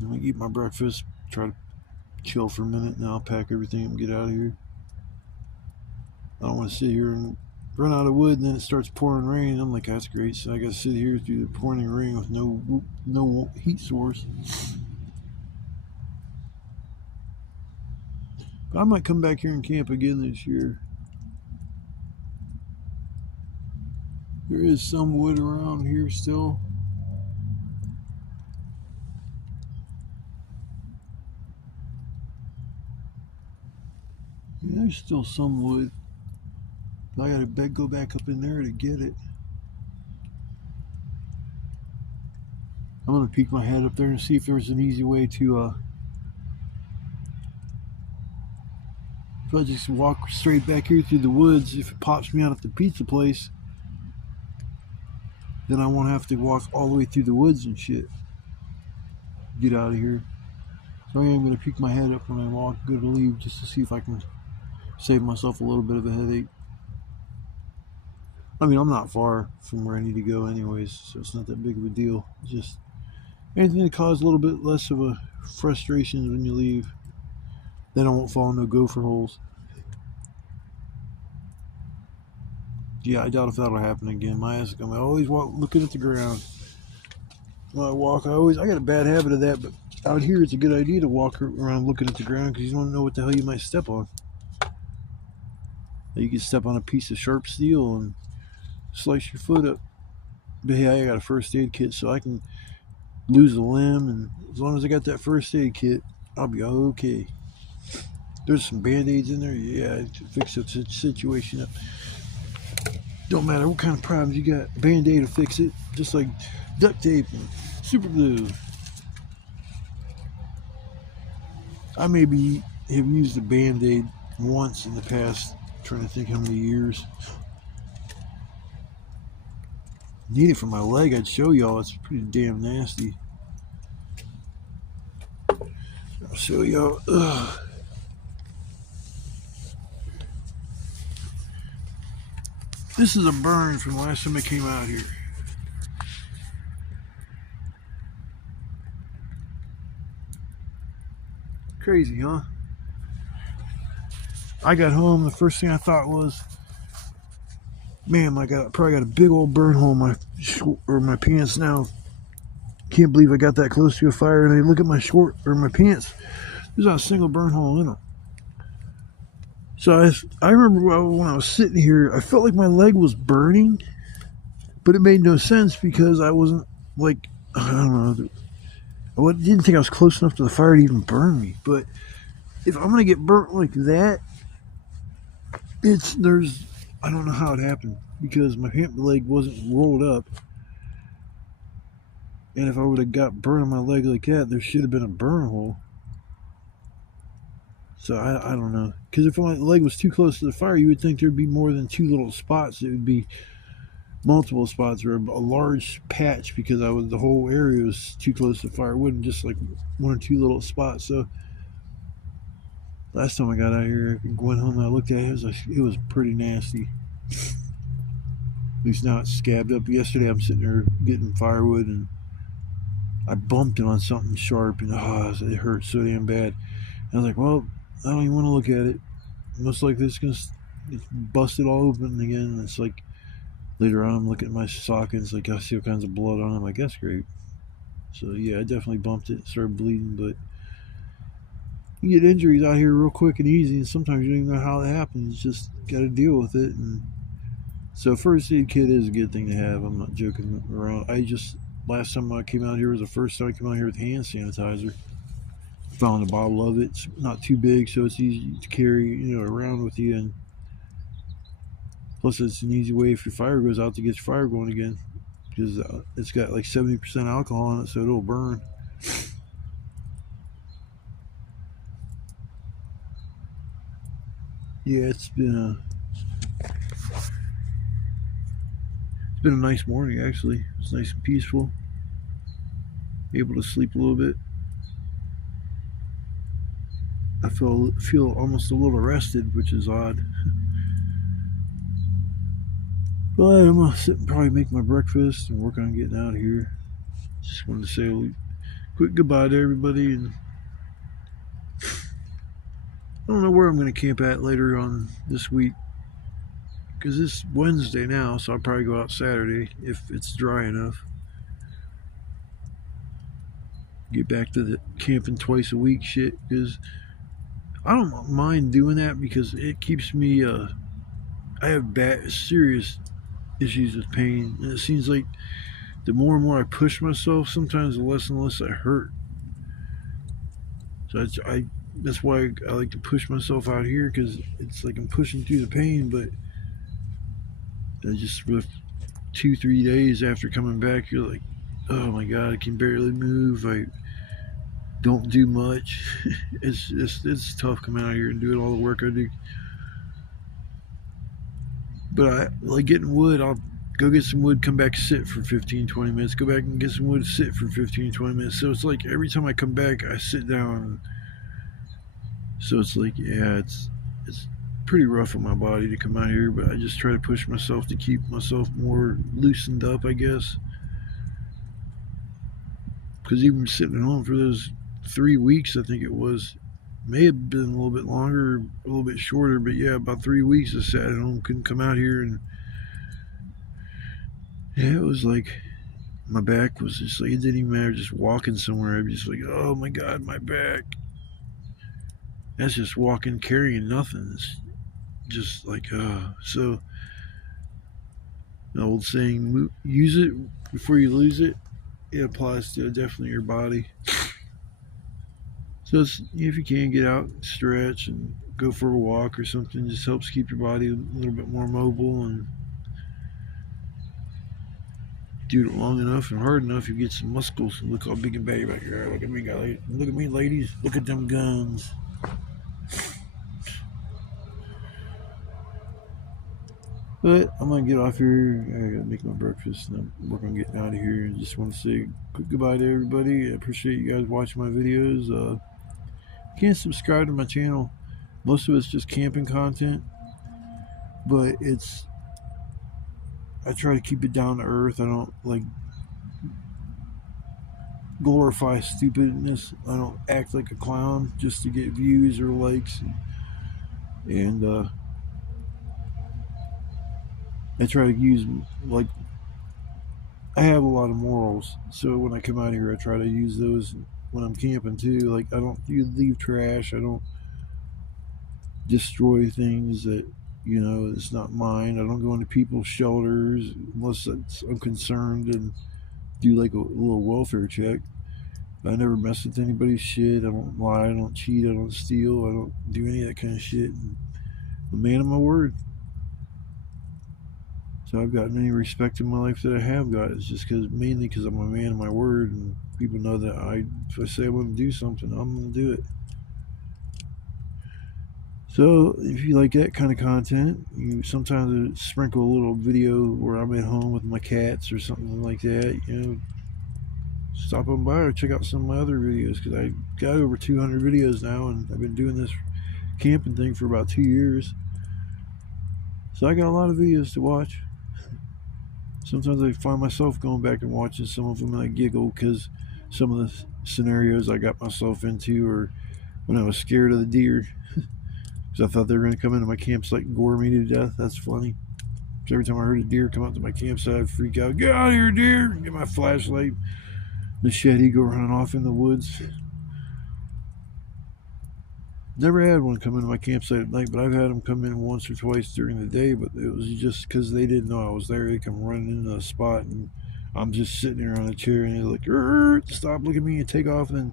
I'm gonna eat my breakfast, try to chill for a minute, and I'll pack everything up and get out of here. I don't want to sit here and run out of wood and then it starts pouring rain. I'm like, that's great. So I got to sit here through the pouring rain with no heat source. But I might come back here and camp again this year. There is some wood around here still. Yeah, there's still some wood. I gotta go back up in there to get it. I'm gonna peek my head up there and see if there's an easy way to if I just walk straight back here through the woods, if it pops me out at the pizza place, then I won't have to walk all the way through the woods and shit. Get out of here. So I am going to peek my head up when I walk, go to leave, just to see if I can save myself a little bit of a headache. I mean, I'm not far from where I need to go anyways, so it's not that big of a deal. Just anything to cause a little bit less of a frustration when you leave. Then I won't fall in no gopher holes. Yeah, I doubt if that'll happen again. My ass, I'm always looking at the ground. When I walk, I got a bad habit of that, but out here it's a good idea to walk around looking at the ground because you don't know what the hell you might step on. You can step on a piece of sharp steel and slice your foot up. But hey, I got a first aid kit, so I can lose a limb, and as long as I got that first aid kit, I'll be okay. There's some band-aids in there, yeah, to fix the situation up. Don't matter what kind of problems you got, band-aid will fix it, just like duct tape and super glue. I maybe have used a band-aid once in the past, I'm trying to think how many years. Need it for my leg, I'd show y'all, it's pretty damn nasty. I'll show y'all. Ugh. This is a burn from last time I came out here. Crazy, huh? I got home, the first thing I thought was, man, probably got a big old burn hole in my pants now. Can't believe I got that close to a fire, and I look at my my pants. There's not a single burn hole in them. So I remember when I was sitting here, I felt like my leg was burning, but it made no sense because I wasn't like, I don't know, I didn't think I was close enough to the fire to even burn me. But if I'm gonna get burnt like that, I don't know how it happened because my leg wasn't rolled up, and if I would have got burnt on my leg like that, there should have been a burn hole. So I don't know, because if my leg was too close to the fire, you would think there'd be more than two little spots. It would be multiple spots or a large patch because the whole area was too close to the fire. It wasn't just like one or two little spots. So last time I got out here, I went home and I looked at it. It was pretty nasty. At least now it's scabbed up. Yesterday I'm sitting there getting firewood and I bumped it on something sharp and it hurt so damn bad. And I was like, well, I don't even want to look at it. Most likely it's busted all open again. And it's like later on I'm looking at my sock and it's like I see all kinds of blood on it. I'm like, that's great. So yeah, I definitely bumped it, started bleeding, but you get injuries out here real quick and easy, and sometimes you don't even know how it happens. You just got to deal with it. And so first aid kit is a good thing to have. I'm not joking around. Last time I came out here was the first time I came out here with hand sanitizer. Found a bottle of it. It's not too big, so it's easy to carry, around with you. And plus, it's an easy way if your fire goes out to get your fire going again, because it's got like 70% alcohol in it, so it'll burn. Yeah, it's been a nice morning actually. It's nice and peaceful. Able to sleep a little bit. I feel almost a little rested, which is odd. But I'm gonna sit and probably make my breakfast and work on getting out of here. Just wanted to say a quick goodbye to everybody, and I don't know where I'm gonna camp at later on this week, because it's Wednesday now, so I'll probably go out Saturday if it's dry enough. Get back to the camping twice a week shit, because I don't mind doing that because it keeps me, I have serious issues with pain, and it seems like the more and more I push myself, sometimes the less and less I hurt. So that's why I like to push myself out here, because it's like I'm pushing through the pain, but I just, for 2-3 days after coming back, you're like, oh my god, I can barely move. I don't do much. It's tough coming out here and doing all the work I do. But I like getting wood. I'll go get some wood, come back, sit for 15, 20 minutes, go back and get some wood, sit for 15, 20 minutes. So it's like every time I come back, I sit down. So it's like, yeah, it's pretty rough on my body to come out here, but I just try to push myself to keep myself more loosened up, I guess. Because even sitting at home for those 3 weeks, I think it was, may have been a little bit longer, a little bit shorter, but yeah, about 3 weeks I sat at home, couldn't come out here, and yeah, it was like my back was just like, it didn't even matter just walking somewhere. I'd be just like, oh my god, my back. That's just walking, carrying nothing. It's just like, so the old saying, use it before you lose it. It applies to definitely your body. So it's, if you can get out, stretch, and go for a walk or something, just helps keep your body a little bit more mobile, and do it long enough and hard enough, you get some muscles. And look how big and baggy back here. Look at me, guys. Look at me, ladies. Look at them guns. But I'm gonna get off here. I gotta make my breakfast, and I'm working on getting out of here. And just want to say quick goodbye to everybody. I appreciate you guys watching my videos. You can subscribe to my channel. Most of it's just camping content, but I try to keep it down to earth. I don't like glorify stupidness. I don't act like a clown just to get views or likes. And I try to use, like, I have a lot of morals, so when I come out here I try to use those when I'm camping too. Like, I don't leave trash, I don't destroy things that, you know, it's not mine. I don't go into people's shelters unless I'm concerned and do like a little welfare check. I never mess with anybody's shit. I don't lie, I don't cheat, I don't steal, I don't do any of that kind of shit. And I'm a man of my word. So I've gotten any respect in my life that I have got. It's just mainly because I'm a man of my word, and people know that if I say I'm going to do something, I'm going to do it. So if you like that kind of content, you sometimes sprinkle a little video where I'm at home with my cats or something like that. You know, stop on by or check out some of my other videos, because I got over 200 videos now, and I've been doing this camping thing for about 2 years. So I got a lot of videos to watch. Sometimes I find myself going back and watching some of them, and I giggle because some of the scenarios I got myself into, or when I was scared of the deer, because I thought they were going to come into my campsite and gore me to death. That's funny. So every time I heard a deer come up to my campsite, I'd freak out. Get out of here, deer! Get my flashlight. Machete, go running off in the woods. Never had one come into my campsite at night, but I've had them come in once or twice during the day, but it was just because they didn't know I was there. They come running into the spot, and I'm just sitting there on a chair, and they're like, stop, look at me, and take off, and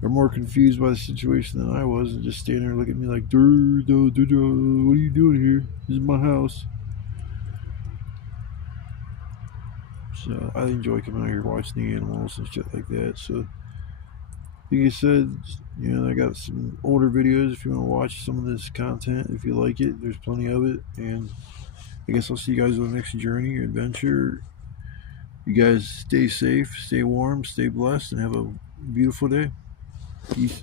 they're more confused by the situation than I was, and just stand there and look at me like, what are you doing here? This is my house. So I enjoy coming out here watching the animals and shit like that. So like I said, you know, I got some older videos if you want to watch some of this content. If you like it, there's plenty of it. And I guess I'll see you guys on the next journey or adventure. You guys stay safe, stay warm, stay blessed, and have a beautiful day. Peace.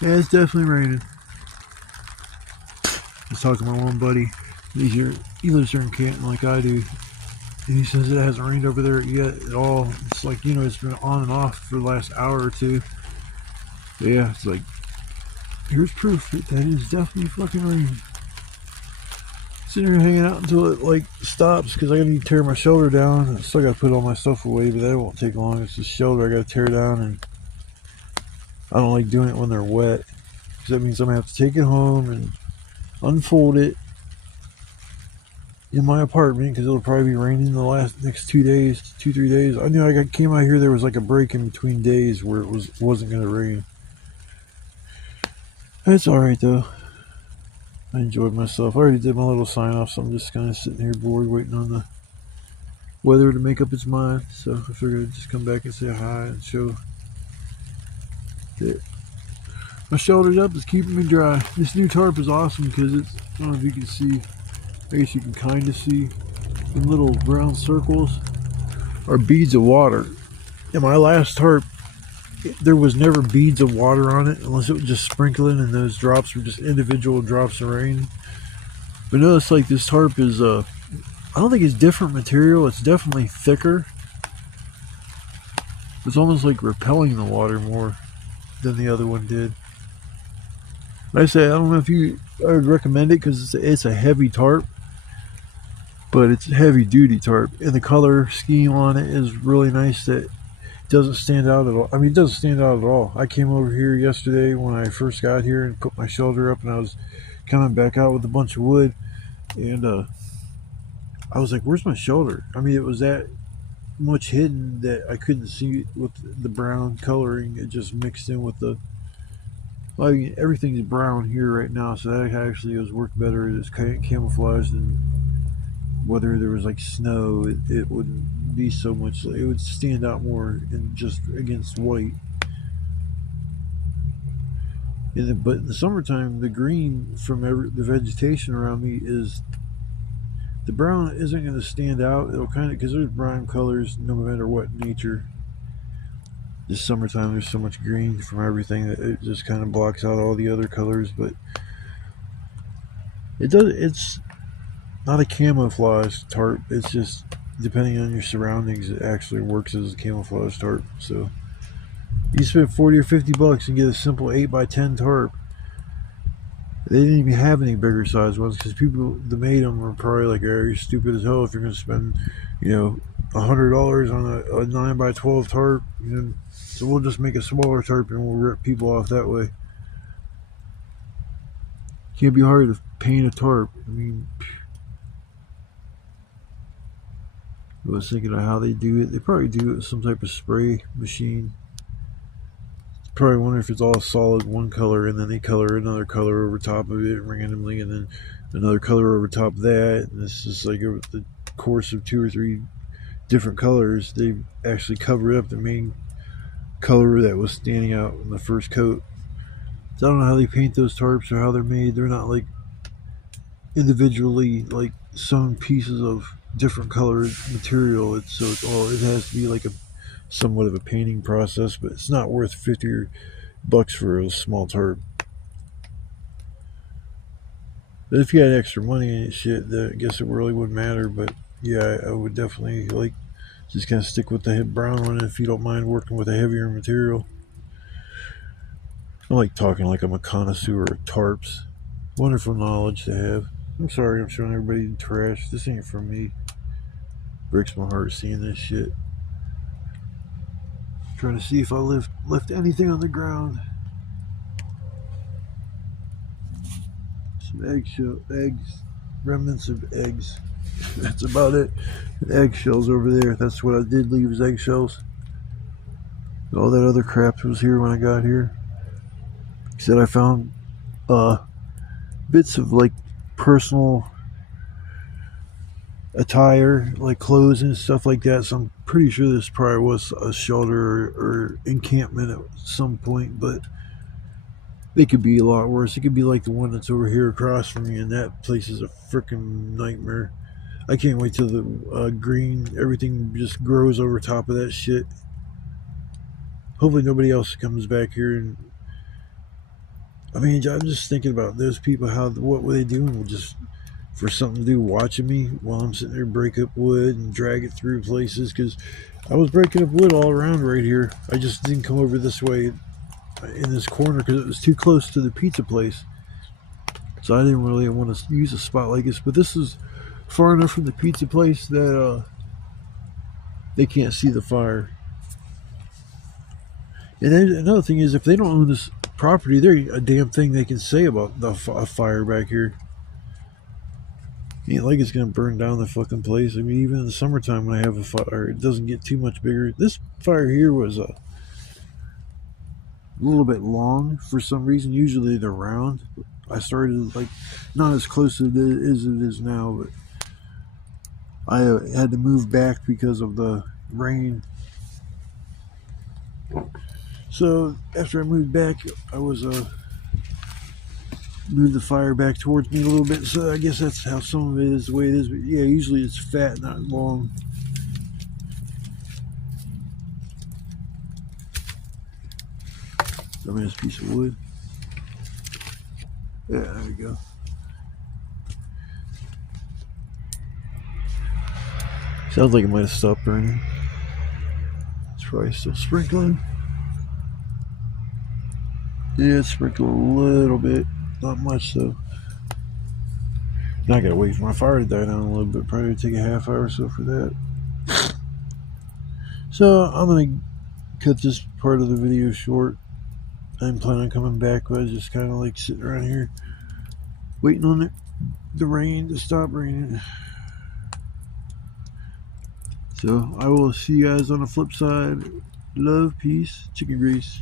Yeah, it's definitely raining. I was talking to my one buddy. He lives here in Canton like I do. And he says it hasn't rained over there yet at all. It's like, you know, it's been on and off for the last hour or two. But yeah, it's like, here's proof that is definitely fucking raining. Sitting here hanging out until it like stops, because I gotta tear my shoulder down. I still gotta put all my stuff away, but that won't take long. It's the shoulder I gotta tear down, and I don't like doing it when they're wet, because that means I'm gonna have to take it home and unfold it in my apartment, because it'll probably be raining the next 2 days, 2-3 days. I knew I came out here, there was like a break in between days where it wasn't gonna rain. It's all right though. I enjoyed myself. I already did my little sign off, so I'm just kind of sitting here bored, waiting on the weather to make up its mind. So I figured I'd just come back and say hi and show that my shelter's up. It's keeping me dry. This new tarp is awesome because it's, I don't know if you can see, I guess you can kind of see, the little round circles are beads of water. In my last tarp, there was never beads of water on it unless it was just sprinkling, and those drops were just individual drops of rain. But notice, like, this tarp is I don't think it's different material. It's definitely thicker. It's almost like repelling the water more than the other one did. Like I say, I don't know if I would recommend it because it's a heavy tarp, but it's a heavy duty tarp, and the color scheme on it is really nice. That doesn't stand out at all. I mean, it doesn't stand out at all. I came over here yesterday when I first got here and put my shelter up, and I was coming back out with a bunch of wood, and I was like, where's my shelter? I mean, it was that much hidden that I couldn't see it with the brown coloring. It just mixed in with the, well, I mean, everything's brown here right now, so that actually has worked better. It's camouflaged, and whether there was like snow, it wouldn't be so much. It would stand out more in just against white. But in the summertime, the green from the vegetation around me is, the brown isn't going to stand out. It'll kind of, because there's brown colors no matter what nature. This summertime, there's so much green from everything that it just kind of blocks out all the other colors. But it's not a camouflage tarp. It's just, depending on your surroundings, it actually works as a camouflage tarp. So you spend 40 or 50 bucks and get a simple 8x10 tarp. They didn't even have any bigger size ones because people that made them were probably like, oh, you're stupid as hell if you're going to spend, $100 on a 9x12 tarp. So we'll just make a smaller tarp and we'll rip people off that way. Can't be hard to paint a tarp. I mean, I was thinking of how they do it. They probably do it with some type of spray machine. Probably wonder if it's all solid one color and then they color another color over top of it randomly, and then another color over top of that, and it's just like over the course of 2 or 3 different colors, they actually cover up the main color that was standing out in the first coat. So I don't know how they paint those tarps or how they're made. They're not like individually like sewn pieces of different colored material. It has to be like a somewhat of a painting process, but it's not worth 50 bucks for a small tarp. But if you had extra money and shit, then I guess it really wouldn't matter. But yeah, I would definitely like just kind of stick with the brown one if you don't mind working with a heavier material. I like talking like I'm a connoisseur of tarps. Wonderful knowledge to have. I'm sorry I'm showing everybody the trash. This ain't for me. Breaks my heart seeing this shit. Trying to see if I left anything on the ground. Some eggs, remnants of eggs. That's about it. And eggshells over there. That's what I did leave, is eggshells. All that other crap was here when I got here. Except I found bits of like personal attire, like clothes and stuff like that. So I'm pretty sure this probably was a shelter or encampment at some point, but it could be a lot worse. It could be like the one that's over here across from me, and that place is a freaking nightmare. I can't wait till the green, everything just grows over top of that shit. Hopefully nobody else comes back here. And I mean, I'm just thinking about those people, what were they doing? Just for something to do, watching me while I'm sitting there break up wood and drag it through places, because I was breaking up wood all around right here. I just didn't come over this way in this corner because it was too close to the pizza place. So I didn't really want to use a spot like this, but this is far enough from the pizza place that they can't see the fire. And then another thing is, if they don't own this property, there's a damn thing they can say about the fire back here. Ain't like it's gonna burn down the fucking place. I mean, even in the summertime when I have a fire, it doesn't get too much bigger. This fire here was a little bit long for some reason. Usually they're round. I started like not as close as it is now, but I had to move back because of the rain. So after I moved back, I was moved the fire back towards me a little bit. So I guess that's how some of it is the way it is. But yeah, usually it's fat, not long. Dumbass piece of wood. Yeah, there we go. Sounds like it might have stopped burning. It's probably still sprinkling. Yeah, it's sprinkled a little bit. Not much though. Now I gotta wait for my fire to die down a little bit. Probably take a half hour or so for that. So I'm gonna cut this part of the video short. I'm planning on coming back, but I was just kind of like sitting around here waiting on the rain to stop raining. So I will see you guys on the flip side. Love, peace, chicken grease.